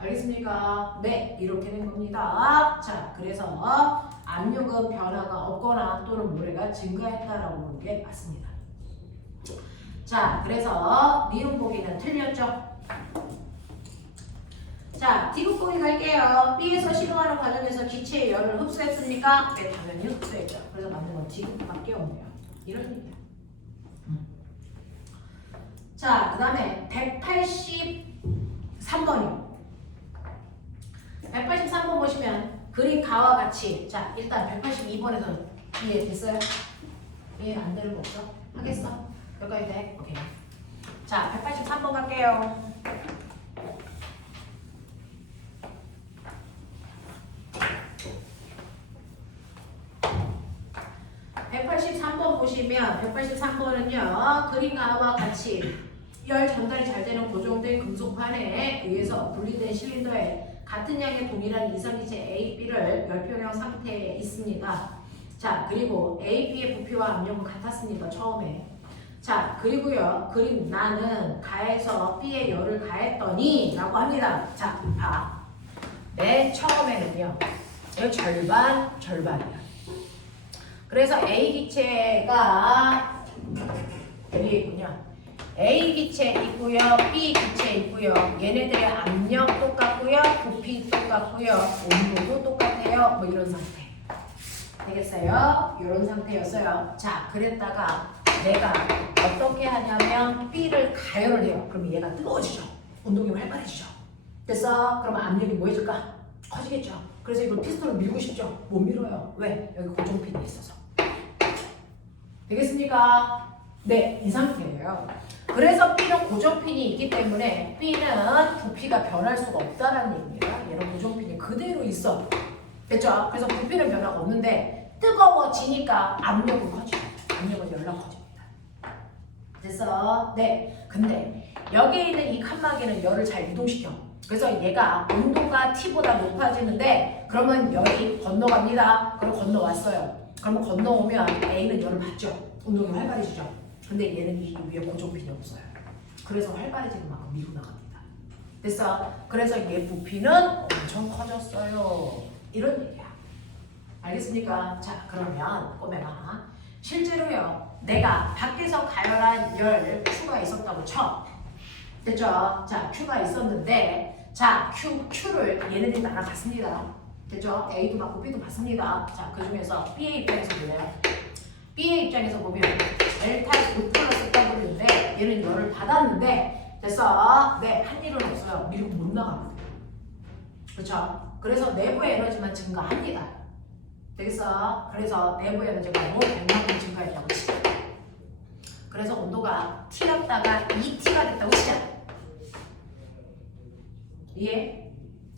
알겠습니까? 네, 이렇게 된 겁니다. 자, 그래서 압력은 변화가 없거나 또는 모래가 증가했다라고 보는 게 맞습니다. 자, 그래서 니은 보기는 틀렸죠? 자, D급 보기 갈게요. B에서 C로 가는 과정에서 기체의 열을 흡수했습니까? 네, 당연히 흡수했죠. 그래서 맞는 건 D급밖에 없네요. 이런 얘기야. 자, 그 다음에 183번이요. 183번 보시면 그림 가와 같이, 자, 일단 182번에서 이해 됐어요? 이해 안 되는 거 없어? 하겠어? 여기까지 돼? 오케이. 자, 183번 갈게요. 183번 보시면 183번은요, 그림 가와 같이 열 전달이 잘 되는 고정된 금속판에 의해서 분리된 실린더에 같은 양의 동일한 이상기체 A, B를 열평형 상태에 있습니다. 자, 그리고 A, B의 부피와 압력은 같았습니다. 처음에. 자, 그리고요. 그림 나는 가해서 B에 열을 가했더니 라고 합니다. 자, 봐. 맨 처음에는요. 여기 절반이야. 그래서 A 기체가 여기 있군요. A 기체 있고요. B 기체 있고요. 얘네들의 압력 똑같고요. 부피 똑같고요. 온도도 똑같아요. 뭐 이런 상태. 되겠어요? 이런 상태였어요. 자, 그랬다가 내가 어떻게 하냐면 B를 가열을 해요. 그럼 얘가 뜨거워지죠. 운동이 활발해지죠. 됐어? 그러면 압력이 뭐 해질까? 커지겠죠. 그래서 이걸 피스톤을 밀고 싶죠? 못 밀어요. 왜? 여기 고정핀이 있어서. 되겠습니까? 네, 이 상태예요. 그래서 B는 고정핀이 있기 때문에 B는 부피가 변할 수가 없다는 얘기입니다. 얘는 고정핀이 그대로 있어. 됐죠? 그래서 부피는 변화가 없는데 뜨거워지니까 압력은 커지고 압력은 열나 커집니다. 됐어? 네. 근데 여기에 있는 이 칸막이는 열을 잘 이동시켜. 그래서 얘가 온도가 T보다 높아지는데 그러면 열이 건너갑니다. 그럼 건너왔어요. 그러면 건너오면 A는 열을 받죠. 운동이 활발해지죠. 근데 얘는 이 위에 고정핀이 없어요. 그래서 활발해지는 만큼 밀고 나갑니다. 됐어? 그래서 얘 부피는 엄청 커졌어요. 이런 얘기야. 알겠습니까? 자, 그러면 꼬매나 실제로요. 내가 밖에서 가열한 열 Q가 있었다고 쳐. 됐죠? 자, Q가 있었는데 자, Q를 얘네들이 날아갔습니다. 됐죠? A도 받고 B도 받습니다. 자, 그 중에서 B의 입장에서 보래요. B의 입장에서 보면 델타 U 플러스 W인데 얘는 열을 받았는데 됐어? 네, 한 일은 없어요. 밀고 못 나갑니다. 그렇죠? 그래서 내부의 에너지만 증가합니다. 되겠어? 그래서 내부 에너지가 뭐 100만큼 증가했다고 치자. 그래서 온도가 T였다가 2T가 됐다고 치자. 이해?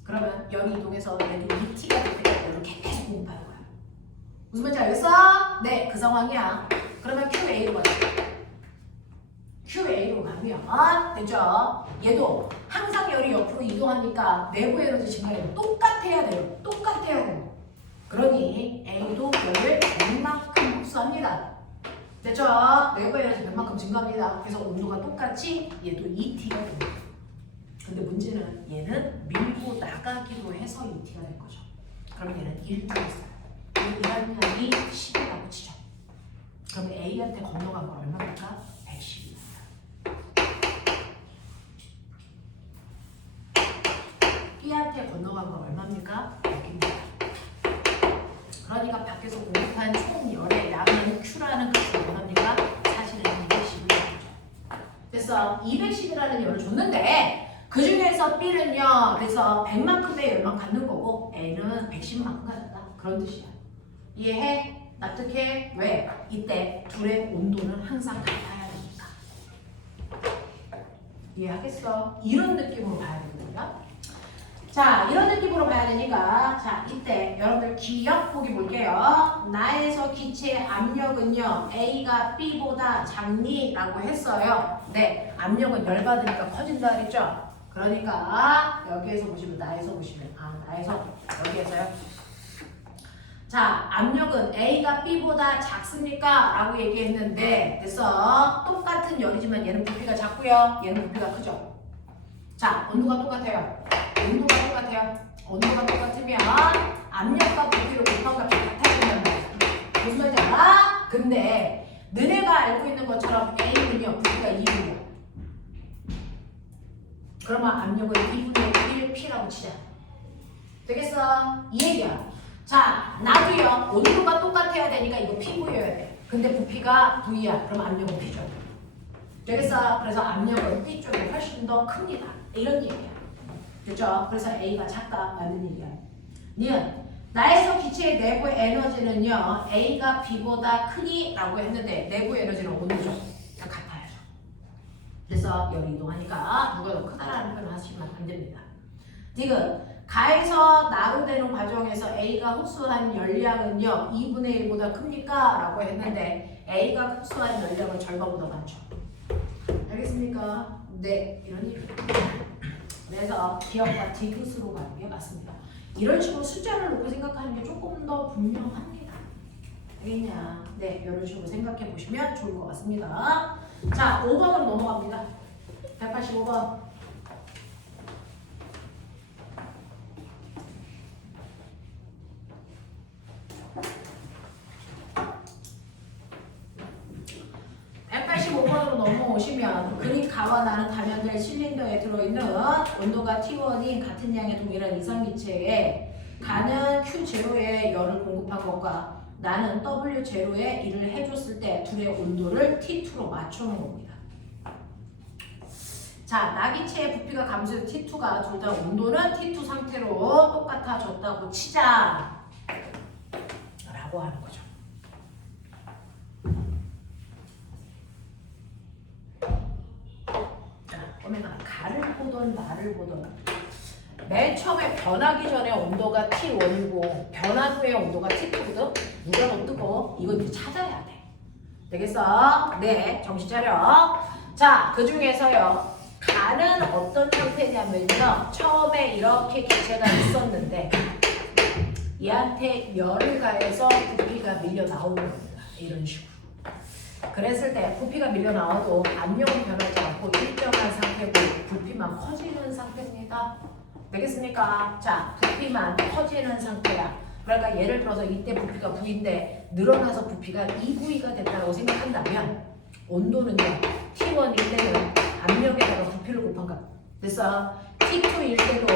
그러면 열이 이동해서 얘도 2T가 될 때까지 이렇게 계속 공급하는 거야. 무슨 말인지 알겠어? 네, 그 상황이야. 그러면 QA로 가자. QA로 가면 되죠? 얘도 항상 열이 옆으로 이동하니까 내부 에너지 증가율은 똑같아야 돼요. 똑같아야 돼요. 그러니 A도 열을 100만큼 흡수합니다. 됐죠? 내부 에너지 100만큼 증가합니다. 그래서 온도가 똑같이 얘도 2T가 됩니다. 근데 문제는 얘는 밀고 나가기로 해서 2T가 된 거죠. 그러면 얘는 1T였어요. 이 이한량이 10이라고 치죠. 그러면 A한테 건너간 건 얼마입니까? 110입니다. B한테 건너간 건 얼마입니까? 100입니다. 그러니까 밖에서 공급한 총 열의 양은 Q라는 값이 얼마입니까? 사실은 210이라고 하죠. 그래서 210이라는 열을 줬는데 그 중에서 B는요, 그래서 100만큼의 열만 갖는 거고 A는 110만큼 갖는다. 그런 뜻이야. 이해해? 납득해? 왜? 이때 둘의 온도는 항상 같아야 되니까. 이해하겠어? 이런 느낌으로 봐야 되거든요. 자, 이런 느낌으로 봐야 되니까 자, 이때 여러분들 기억 보기 볼게요. 나에서 기체의 압력은요, A가 B보다 작니라고 했어요. 네, 압력은 열받으니까 커진다 그랬죠? 그러니까 여기에서 보시면 나에서 보시면 나에서 여기에서요. 자, 압력은 A가 B보다 작습니까? 라고 얘기했는데 됐어? 똑같은 열이지만 얘는 부피가 작고요. 얘는 부피가 크죠. 자, 온도가 똑같아요. 온도가 똑같아요. 온도가 똑같으면 압력과 부피를 곱한 값이 같아야 된단 말이야. 무슨 말인지 알아? 근데 너네가 알고 있는 것처럼 A는요, 부피가 2분이야. 그러면 압력은 2분의 1 P라고 치자. 되겠어? 이 얘기야. 자, 나도요. 온도가 똑같아야 되니까 이거 P부여야 돼. 근데 부피가 V야. 그럼 압력은 P죠. 되겠어? 그래서 압력은 B 쪽이 훨씬 더 큽니다. 이런 얘기야. 됐죠? 그래서 A가 작다. 맞는 얘기야. 니은 나에서 기체의 내부 에너지는요. A가 B보다 크니? 라고 했는데 내부 에너지는 온도죠. 같아야죠. 그래서 열이 이동하니까 누가 더 크다라는 표현을 하시면 안 됩니다. 지금 가에서 나로 되는 과정에서 A가 흡수한 열량은요 2분의 1보다 큽니까? 라고 했는데 A가 흡수한 열량은 절반보다 많죠. 알겠습니까? 네, 이런 얘기입니다. 그래서 기억과 디귿으로 가는 게 맞습니다. 이런 식으로 숫자를 놓고 생각하는 게 조금 더 분명합니다. 알겠냐? 네, 이런 식으로 생각해 보시면 좋을 것 같습니다. 자, 5번으로 넘어갑니다. 185번. 으로 넘어오시면 그림 가와 나는 단연될 실린더에 들어있는 온도가 T1인 같은 양의 동일한 이상기체에 가는 Q0에 열을 공급한 것과 나는 W0에 일을 해줬을 때 둘의 온도를 T2로 맞춰놓은 겁니다. 자, 나기체의 부피가 감소해서 T2가 둘 다 온도는 T2 상태로 똑같아졌다고 치자 라고 하는 거죠. 가를 보던 나를 보던 맨 처음에 변하기 전에 온도가 T1이고 변한 후에 온도가 T2거든. 누가 더 뜨거? 이건 이제 찾아야 돼. 되겠어? 네, 정신 차려. 자, 그 중에서요. 가는 어떤 상태냐면요. 처음에 이렇게 기체가 있었는데 얘한테 열을 가해서 부피가 밀려 나오는 겁니다. 이런 식으로. 그랬을 때 부피가 밀려 나와도 압력은 변하지 않고 일정한 상태고 부피만 커지는 상태입니다. 되겠습니까? 자, 부피만 커지는 상태야. 그러니까 예를 들어서 이때 부피가 V인데 늘어나서 부피가 2V가 됐다고 생각한다면 온도는요. T1일 때는 압력에다가 부피를 곱한 거. 됐어? T2일 때도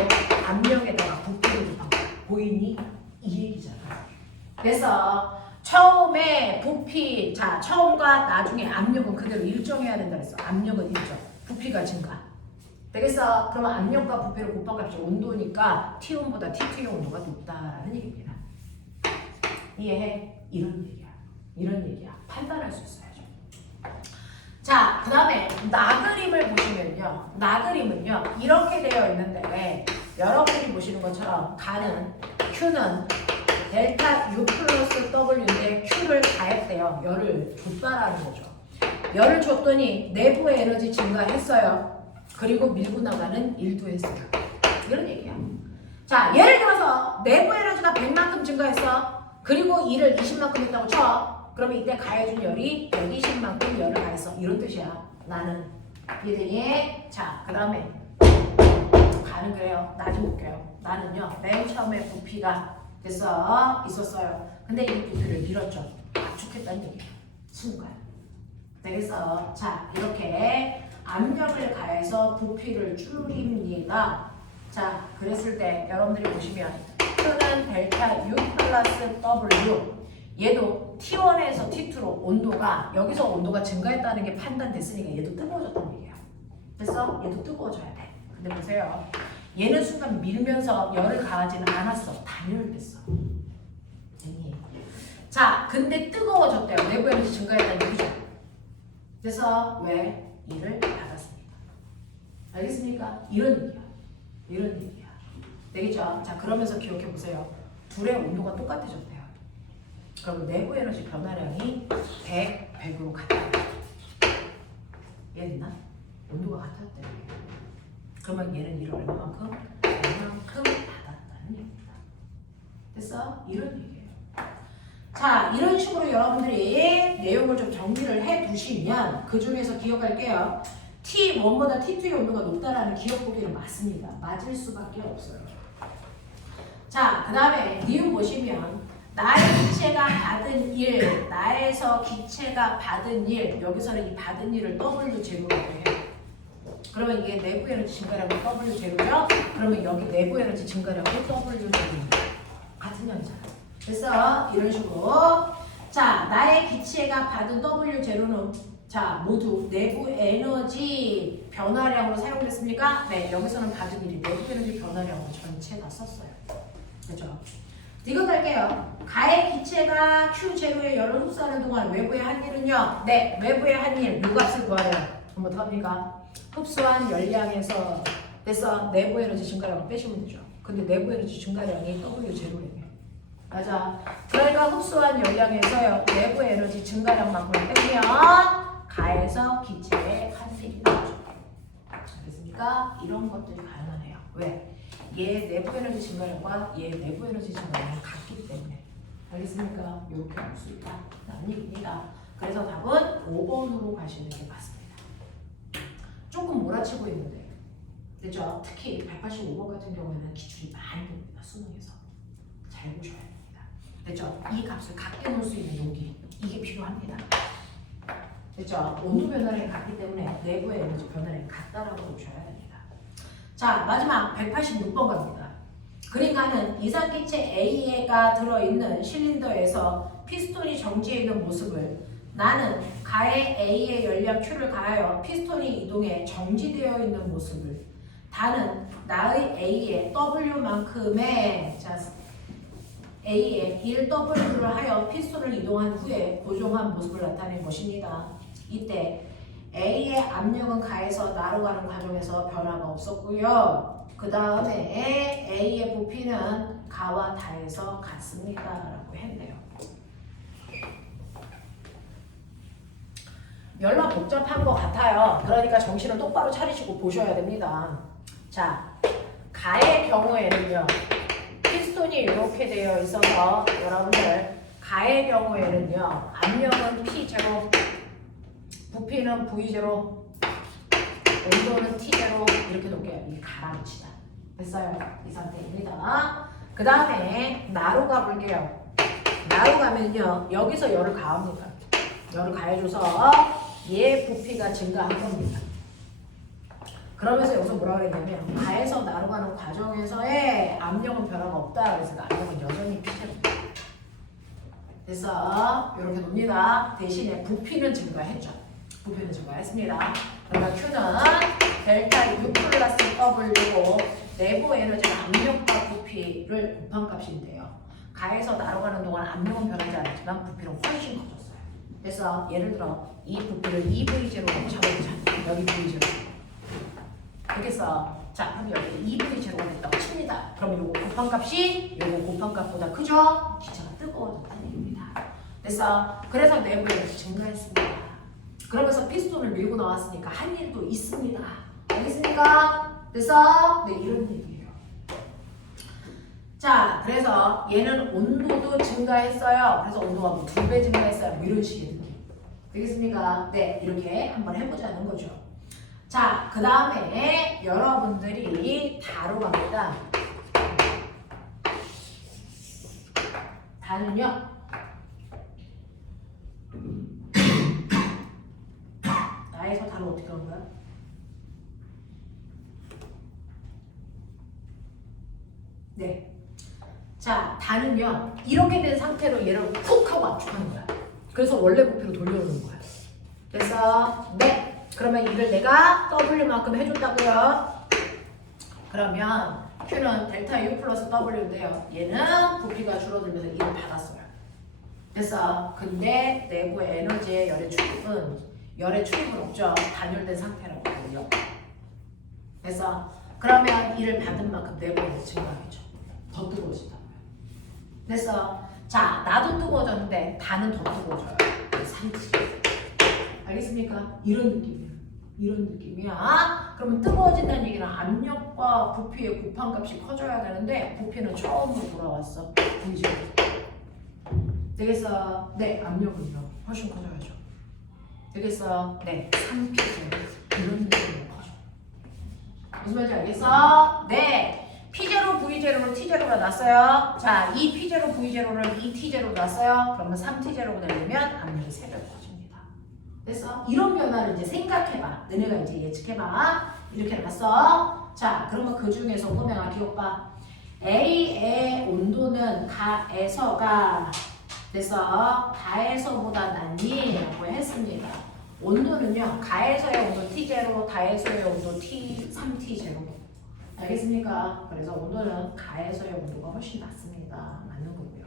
압력에다가 부피를 곱한 거. 보이니? 이 얘기잖아. 그래서 처음에 부피, 자, 처음과 나중에 압력은 그대로 일정해야 된다 그랬어. 압력은 일정, 부피가 증가. 되겠어? 그러면 압력과 부피를 곱한 값이 온도니까 T1보다 T2의 온도가 높다라는 얘기입니다. 이해해? 이런 얘기야. 이런 얘기야. 판단할 수 있어야죠. 자, 그 다음에 나 그림을 보시면요. 나 그림은요. 이렇게 되어 있는데 여러분이 보시는 것처럼 가는 Q는 델타 U 플러스 W인데 Q를 가했대요. 열을 줬다라는 거죠. 열을 줬더니 내부의 에너지 증가했어요. 그리고 밀고 나가는 일도 했어요. 이런 얘기야. 자, 예를 들어서 내부 에너지가 100만큼 증가했어. 그리고 일을 20만큼 했다고 쳐. 그러면 이때 가해준 열이 120만큼 열을 가했어. 이런 뜻이야. 나는. 이해되니? 자, 그 다음에 가는 그래요. 나 좀 볼게요. 나는요. 맨 처음에 부피가 됐어. 있었어요. 근데 이 부피를 밀었죠. 압축했다는 얘기예요. 순간. 되겠어. 자, 이렇게 압력을 가해서 부피를 줄입니다. 자, 그랬을 때 여러분들이 보시면 Q는 델타 U 플러스 W 얘도 T1에서 T2로 온도가 여기서 온도가 증가했다는 게 판단됐으니까 얘도 뜨거워졌다는 얘기야. 됐어? 얘도 뜨거워져야 돼. 근데 보세요. 얘는 순간 밀면서 열을 가하지는 않았어. 단열됐어. 자, 근데 뜨거워졌대요. 내부 에너지 증가했다는 얘기죠. 그래서 왜? 일을 받았습니다. 알겠습니까? 이런 얘기야. 이런 얘기야. 되겠죠? 자, 그러면서 기억해 보세요. 둘의 온도가 똑같아졌대요. 그럼 내부 에너지 변화량이 100, 100으로 같아요. 이해됐나? 온도가 같았대요. 그러면 얘는 일을 얼마만큼? 얼마만큼 받았다는 얘기입니다. 됐어? 이런 얘기예요. 자, 이런 식으로 여러분들이 내용을 좀 정리를 해 두시면 그 중에서 기억할게요. T1보다 T2의 온도가 높다라는 기억 보기는 맞습니다. 맞을 수밖에 없어요. 자, 그 다음에 니은 보시면 나의 기체가 받은 일, 나에서 기체가 받은 일, 여기서는 이 받은 일을 W0로 해요. 그러면 이게 내부 에너지 증가량이 W0죠? 그러면 여기 내부 에너지 증가량이 W0입니다. 같은 양이잖아. 그래서 이런 식으로 자, 나의 기체가 받은 W0는 자, 모두 내부 에너지 변화량으로 사용됐습니까? 네, 여기서는 받은 일이 내부 에너지 변화량으로 전체 다 썼어요. 그렇죠? 이거 갈게요. 가의 기체가 Q0의 열을 흡수하는 동안 외부의 한 일은요. 네, 외부의 한 일, 요 값을 구하래요. 그럼 어떡합니까? 흡수한 열량에서 됐어. 내부 에너지 증가량을 빼시면 되죠. 근데 내부 에너지 증가량이 W0래요. 맞아. 그러니까 흡수한 열량에서요. 내부 에너지 증가량만큼 빼면 가에서 기체의 한 일이 나오죠. 있으니까 이런 것들이 가능해요. 왜? 얘 내부 에너지 증가량과 얘 내부 에너지 증가량이 같기 때문에. 알겠습니까? 이렇게 할 수 있다. 라는 얘기입니다. 그래서 답은 5번으로 가시는 게 맞습니다. 조금 몰아치고 있는데, 그죠? 특히 185번 같은 경우에는 기출이 많이 됩니다. 수능에서. 잘 보셔야 됩니다. 됐죠? 이 값을 같게 놓을 수 있는 용기, 이게 필요합니다. 됐죠? 온도 변화량이 같기 때문에 내부의 에너지 변화량이 같다라고 보셔야 됩니다. 자, 마지막 186번 갑니다. 그러니까는 이산기체 A가 들어있는 실린더에서 피스톤이 정지해 있는 모습을 나는 가해 A의 열량 Q를 가하여 피스톤이 이동해 정지되어 있는 모습을 다는 나의 A의 W만큼의 A의 1W를 하여 피스톤을 이동한 후에 고정한 모습을 나타낸 것입니다. 이때 A의 압력은 가에서 나로 가는 과정에서 변화가 없었고요. 그 다음에 A의 부피는 가와 다에서 같습니다. 라고 했네요. 열나 복잡한 것 같아요. 그러니까 정신을 똑바로 차리시고 보셔야 됩니다. 자, 가의 경우에는요. 피스톤이 이렇게 되어 있어서 여러분들 가의 경우에는요. 압력은 P0, 부피는 V0, 온도는 T0 이렇게 놓을게요. 이게 가라앉히다. 됐어요? 이 상태입니다. 그 다음에 나로 가볼게요. 나로 가면요. 여기서 열을 가합니다. 열을 가해줘서 얘 부피가 증가한 겁니다. 그러면서 여기서 뭐라 그랬냐면 가에서 나로 가는 과정에서의 압력은 변화가 없다. 그래서 압력은 여전히 P0입니다. 그래서 이렇게 놉니다. 대신에 부피는 증가했죠. 부피는 증가했습니다. 그러니까 Q는 델타 U 플러스 W고 내부 에너지는 압력과 부피를 곱한 값인데요. 가에서 나로 가는 동안 압력은 변하지 않았지만 부피는 훨씬 커졌어요. 그래서 예를 들어 이 부피를 2V0로 잡아보자. 여기 V0. 알겠어? 자, 그럼 여기 2V0가 됐다고 칩니다. 그럼 요거 곱한 값이 요거 곱한 값보다 크죠? 기체가 뜨거워졌다는 얘기입니다. 그래서 내부 에너지 증가했습니다. 그러면서 피스톤을 밀고 나왔으니까 한 일도 있습니다. 알겠습니까? 그래서 네, 이런 얘기예요. 자, 그래서 얘는 온도도 증가했어요. 그래서 온도가 뭐 2배 증가했어요. 뭐 이런 식의 느낌. 되겠습니까? 네, 이렇게 한번 해보자는 거죠. 자, 그 다음에 여러분들이 다로 갑니다. 다는요. 나에서 다로 어떻게 하는 거야? 네. 자, 다는요. 이렇게 된 상태로 얘를 훅 하고 압축하는 거야. 그래서 원래 부피로 돌려오는 거야. 그래서 네. 그러면 이를 내가 W만큼 해줬다고요. 그러면 Q는 델타 U 플러스 W인데요. 얘는 부피가 줄어들면서 이를 받았어요. 됐어. 근데 내부의 에너지의 열의 출입은 없죠. 단열된 상태라고 하고요. 됐어. 그러면 이를 받은 만큼 내부 에너지 증가하겠죠. 더 뜨거워진다. 됐어. 자, 나도 뜨거워졌는데 다는 더 뜨거워져요. 산지. 알겠습니까? 이런 느낌이야. 이런 느낌이야. 그러면 뜨거워진다는 얘기는 압력과 부피의 곱한 값이 커져야 되는데 부피는 처음으로 돌아왔어. 보이죠? 되겠어? 네, 압력은요. 훨씬 커져야죠. 되겠어? 네, 3P0 이런 느낌으로 커져. 무슨 말인지 알겠어? 네. P0, V0로 T0가 났어요. 자, 이 P0, V0를 2T0로 났어요. 그러면 3T0로 되려면 압력이 3배 커집니다. 됐어? 이런 변화를 이제 생각해봐. 너네가 이제 예측해봐. 이렇게 났어. 자, 그러면 그 중에서 보면 기억봐. A의 온도는 가에서가 됐어? 다에서보다 낫니? 라고 했습니다. 온도는요. 가에서의 온도 T0, 다에서의 온도 T, 3T0. 알겠습니까? 그래서 온도는 가에서의 온도가 훨씬 낮습니다. 맞는 거고요.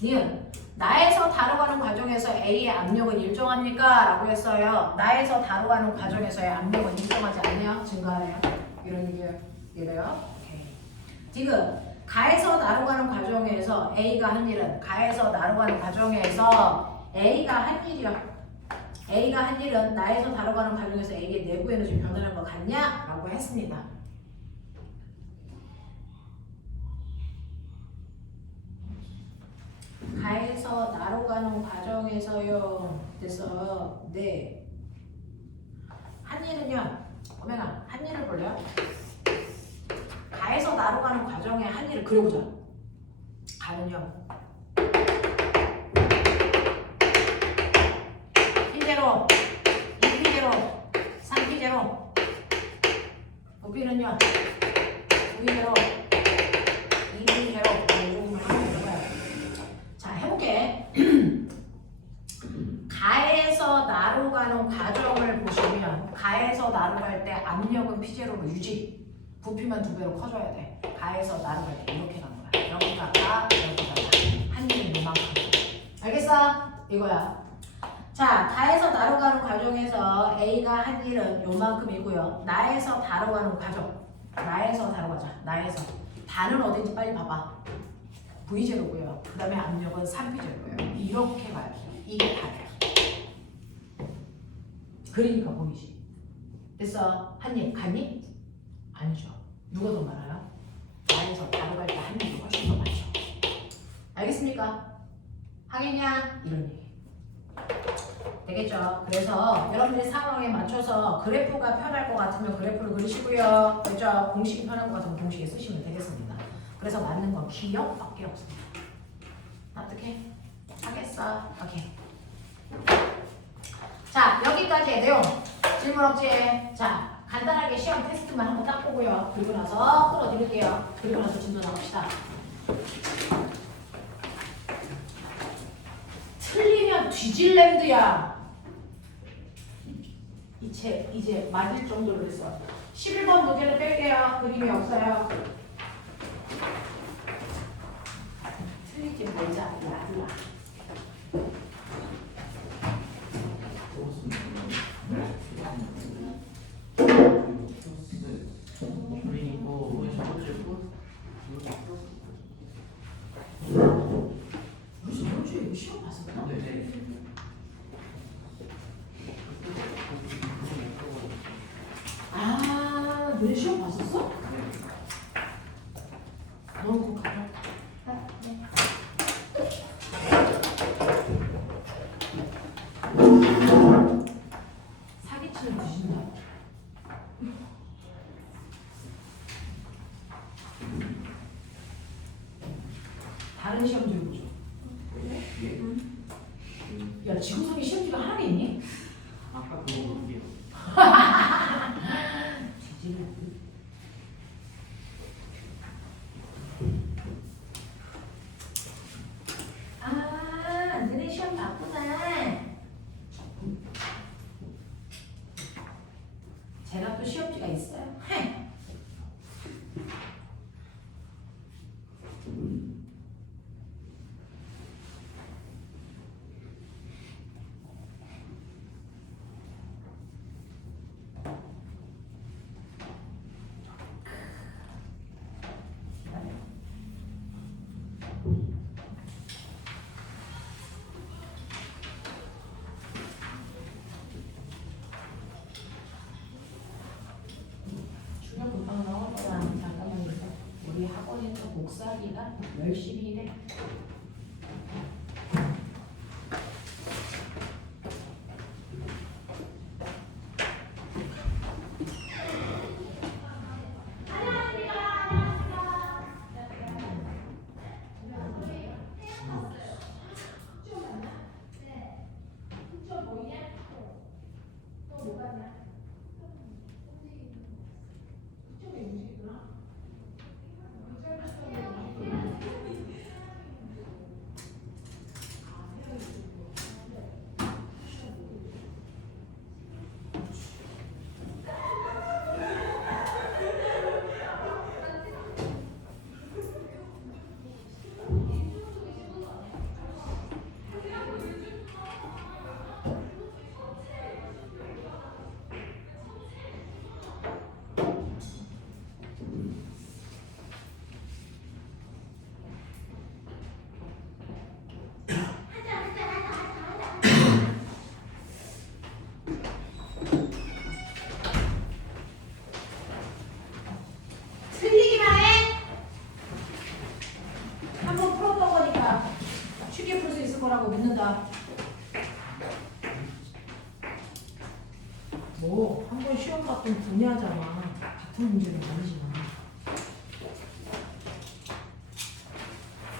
니은 나에서 다로 가는 과정에서 A의 압력은 일정합니까? 라고 했어요. 나에서 다로 가는 과정에서의 압력은 일정하지 않네요. 증가해요. 이런 얘기예요. 이래요. 오케이. 지금 가에서 나로 가는 과정에서 A가 한 일은 가에서 나로 가는 과정에서 A가 한 일이요. A가 한 일은 나에서 다뤄가는 과정에서 A의 내부 에너지 변화한 것 같냐? 라고 했습니다. 가에서 나로 가는 과정에서요. 그래서 네. 한 일은요. 오메가 한 일을 볼래요? 가에서 나로 가는 과정에 한 일을 그려보자. 가는요. P0, 2P0, 3P0. 부피는요. V0, 2P0. 자, 해볼게. 가에서 나로 가는 과정을 보시면 가에서 나로 갈 때 압력은 P0로 유지. 부피만 2배로 커져야 돼. 가에서 나로 갈 때 이렇게 간 거야. 여기가 가, 여기가 가. 한 일은 요만큼. 알겠어? 이거야. 자, 가에서 나로 가는 과정에서 A가 한 일은 요만큼이고요. 나에서 다로 가는 과정. 나에서 다로 가자. 나에서. 다는 어딘지 빨리 봐봐. V0고요. 그 다음에 압력은 3P0고요. 이렇게 가요. 이게 다예요. 그러니까 보이지. 됐어. 한 입 갔니? 아니죠. 누가 더 많아요? 나에서 다로 갈 때 한 입이 훨씬 더 많죠. 알겠습니까? 하겠냐? 이런 얘기. 되겠죠? 그래서 여러분들이 상황에 맞춰서 그래프가 편할 것 같으면 그래프를 그리시고요. 그렇죠? 공식이 편할 것 같으면 공식에 쓰시면 되겠습니다. 그래서 맞는 건 기억밖에 없습니다. 납득해? 하겠어? 오케이. 자, 여기까지의 내용. 질문 없지? 자, 간단하게 시험 테스트만 한번 딱 보고요. 그리고 나서 끌어드릴게요. 그리고 나서 진도 나갑시다. 틀리면 뒤질랜드야. 이제 맞을 정도로 됐어. 11번 문제는 뺄게요. 그림이 없어요. 틀리지 말자. 야. 우리 저번 주에 이거 시험 봤었나? 네. 아, 너네 시험 봤었어? 너 그거 가져. 네. 사기치는 뒤진다. 다른 시험 들고 보죠. 야, 지구상에 시험지가 하나 있니? 아까 그거 볼게요. 뒤질랜드. 아, 너네 시험 봤구나. 제가 또 시험지가 있어요. 헤. 중요 금방 나올 거야. 잠깐만요. 우리 학원에서 목사기가 열심히 일해. 거라고 믿는다. 뭐 한 번 시험 봤던 분야잖아. 같은 문제는 아니지만.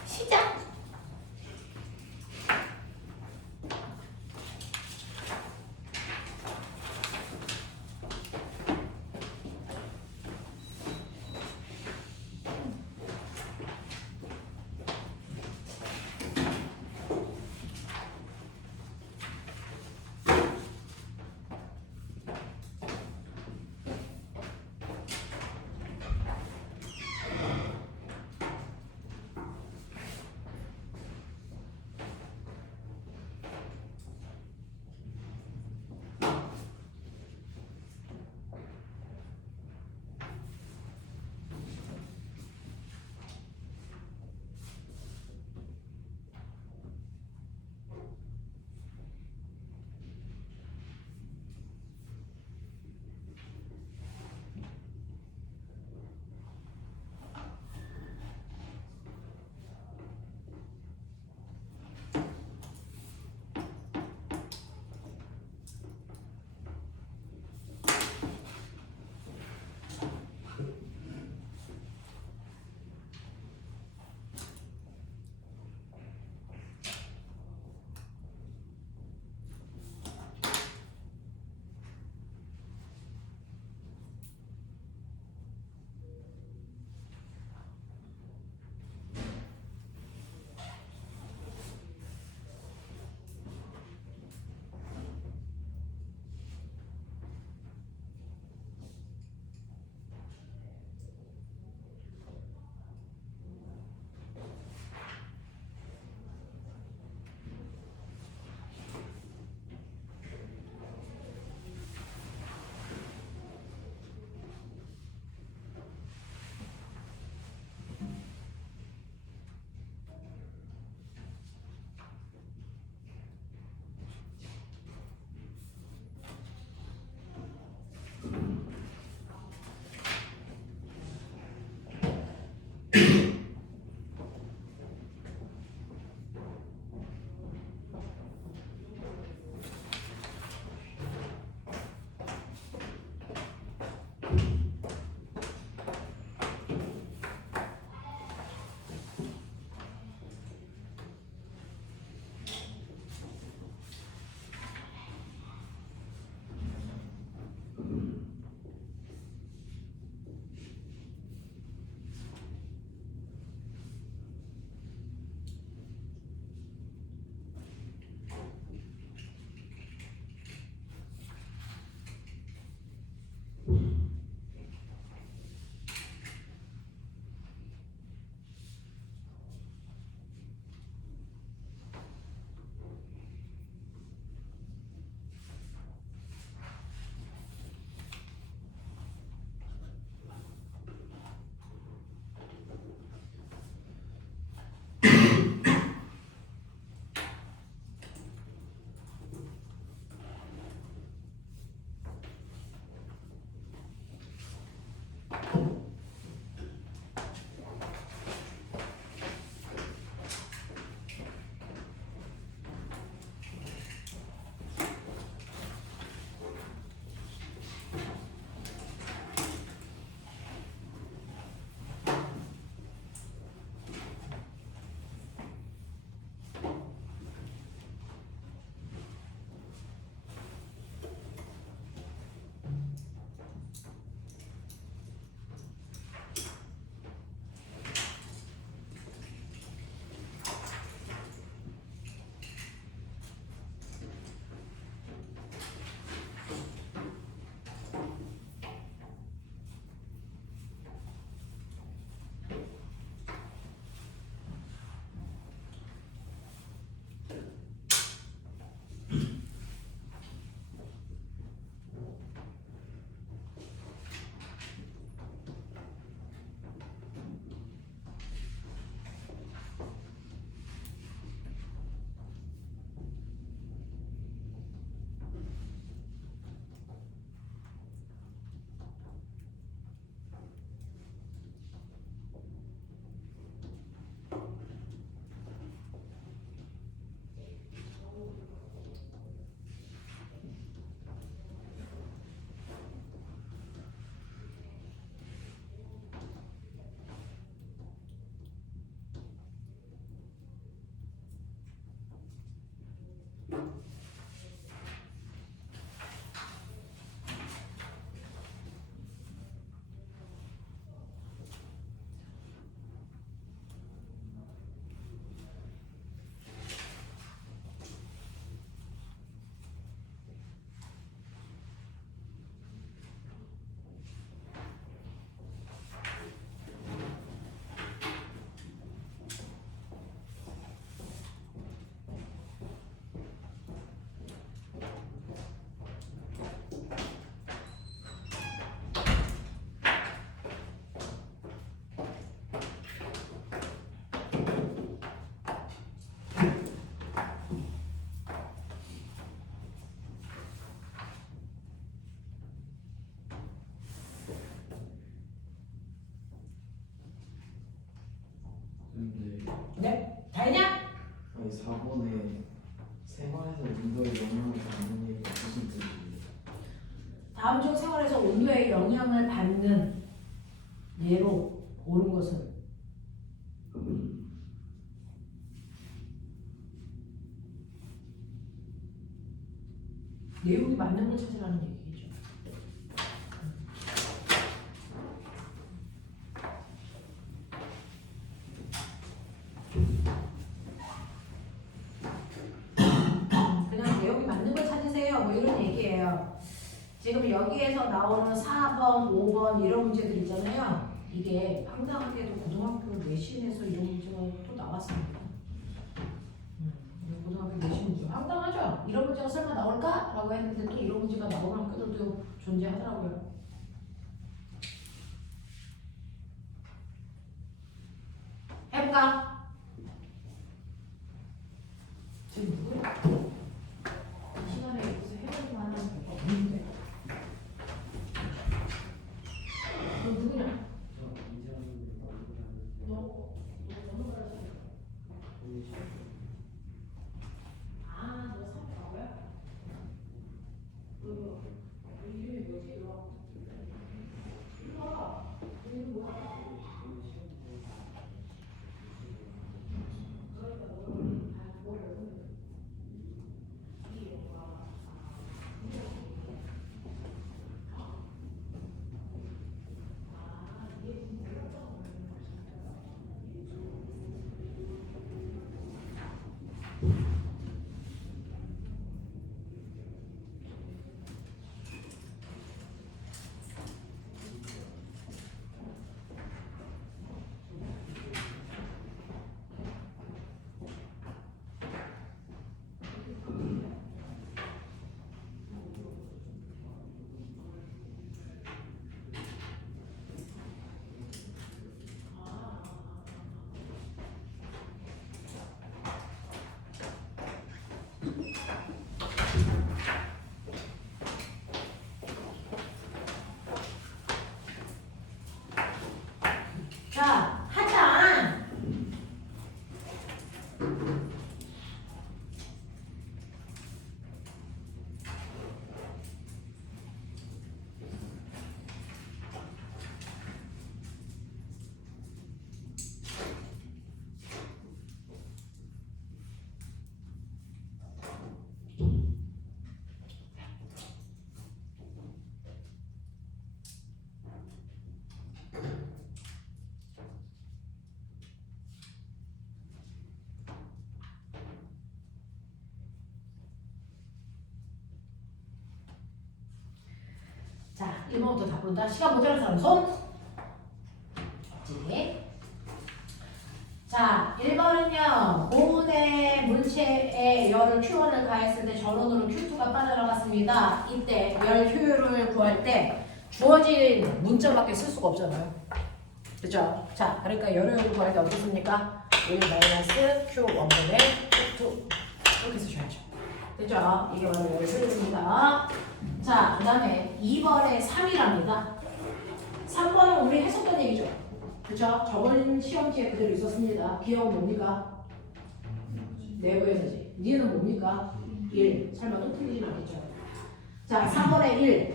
시작. 아니 4번에 생활에서 온도에 영향을 받는 얘기가 무슨 뜻이에요? 다음 중 생활에서 온도에 영향을 받는 예로 옳은 것은 내용이 맞는 걸 찾으라는 얘기죠. 그냥 내용이 맞는 걸 찾으세요. 뭐 이런 얘기예요. 지금 여기에서 나오는 4번, 5번 이런 문제들 있잖아요. 이게 황당하게도 고등학교 내신에서 이런 문제가 또 나왔습니다. 고등학교 내신 문제 황당하죠? 이런 문제가 설마 나올까? 라고 했는데 또 이런 문제가 나오는 학교들도 존재하더라고요. 해볼까? 지금 누구야? 이 시간에 여기서 해볼 만한 거 없는데. 너 누구냐? 너 어느 나라 아, 너 사업가고야? 너 이름이 뭐지? 너 이리 와. 너 이름 뭐야? 그러니까 너를 뭐를 이 영화 자, 하자. 자, 1번부터 다 본다. 시간 모자란 사람 손. 없지. 자, 1번은요. 고온의 물체에 열을 Q1을 가했을 때 전원으로 Q2가 빠져나갔습니다. 이때 열 효율을 구할 때 주어진 문자밖에 쓸 수가 없잖아요. 그죠? 자, 그러니까 열 효율을 구할 때 어떻게 씁니까? 1 마이너스 Q1분의 Q2 이렇게 쓰셔야죠. 그죠? 이게 바로 열 효율입니다. 자, 그 다음에 2번에 3이랍니다. 3번은 우리 했었던 얘기죠. 그쵸? 저번 시험지에 그대로 있었습니다. 기억은 뭡니까? 내부에서지. 니는 뭡니까? 1. 설마 또 틀리진 않겠죠? 자, 3번에 1.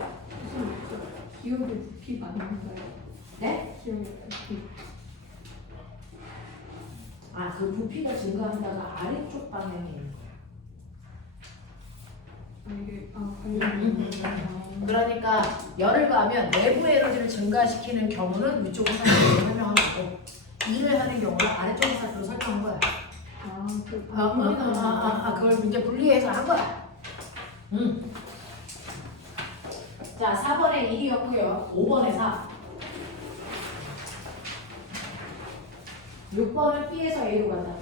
기억의 부피가 아닌가요? 네? 기억의 부피. 아, 그 부피가 증가한다가 아래쪽 방향에 있는 거예요. 이게 관련된 그러니까 열을 가하면 내부 에너지를 증가시키는 경우는 위쪽 화살표로 설명한 거고 일을 하는 경우는 아래쪽 화살표로 설명한 거야. 그걸 이제 분리해서 한 거야. 자, 4번에 1이었고요. 5번에 4. 6번은 B에서 A로 간다.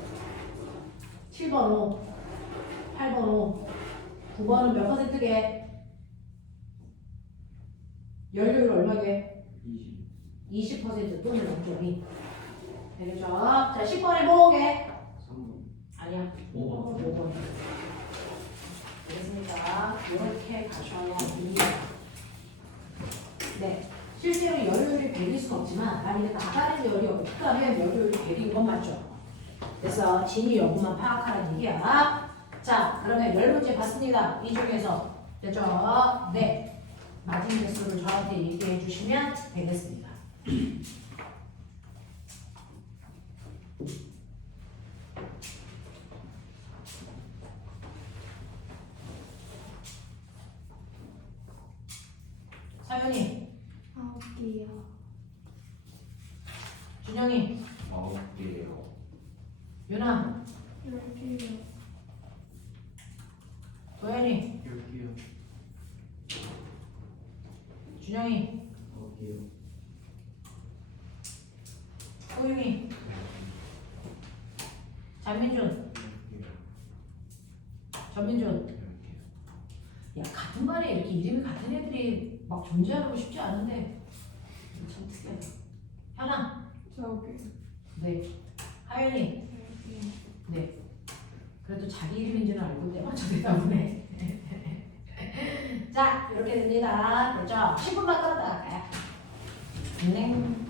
7번 5. 8번 5. 9번은 몇 퍼센트게? 열효율 얼마게? 20% 또는 0.2. 되겠죠? 자, 10번에 뭐게? 3번. 아니야. 5번. 5번. 알겠습니까? 이렇게 가셔야 됩니다. 네. 실제로 열효율이 100일 수는 없지만 만약에 나가는 열이 없다면 열효율이 100인 건 맞죠? 그래서 진위 여부만 파악하라는 얘기야. 자, 그러면 10문제 봤습니다. 이 중에서 됐죠? 네. 맞은 개수를 저한테 얘기해 주시면 되겠습니다. 사연이, 9개요. 준영이, 9개요. 유나, 10개요. 도현이, 여기요. 준영이, 9개요. 호윤이, 장민준, 전민준. 야, 같은 반에 이렇게 이름이 같은 애들이 막 존재하고 싶지 않은데 참 특이하다. 현아, 저게. 네. 하연이, 10개. 네. 그래도 자기 이름인지는 알고 때 맞춰 대답을 자, 이렇게 됩니다. 됐죠? 10분만 끌었다 갈까요? 네.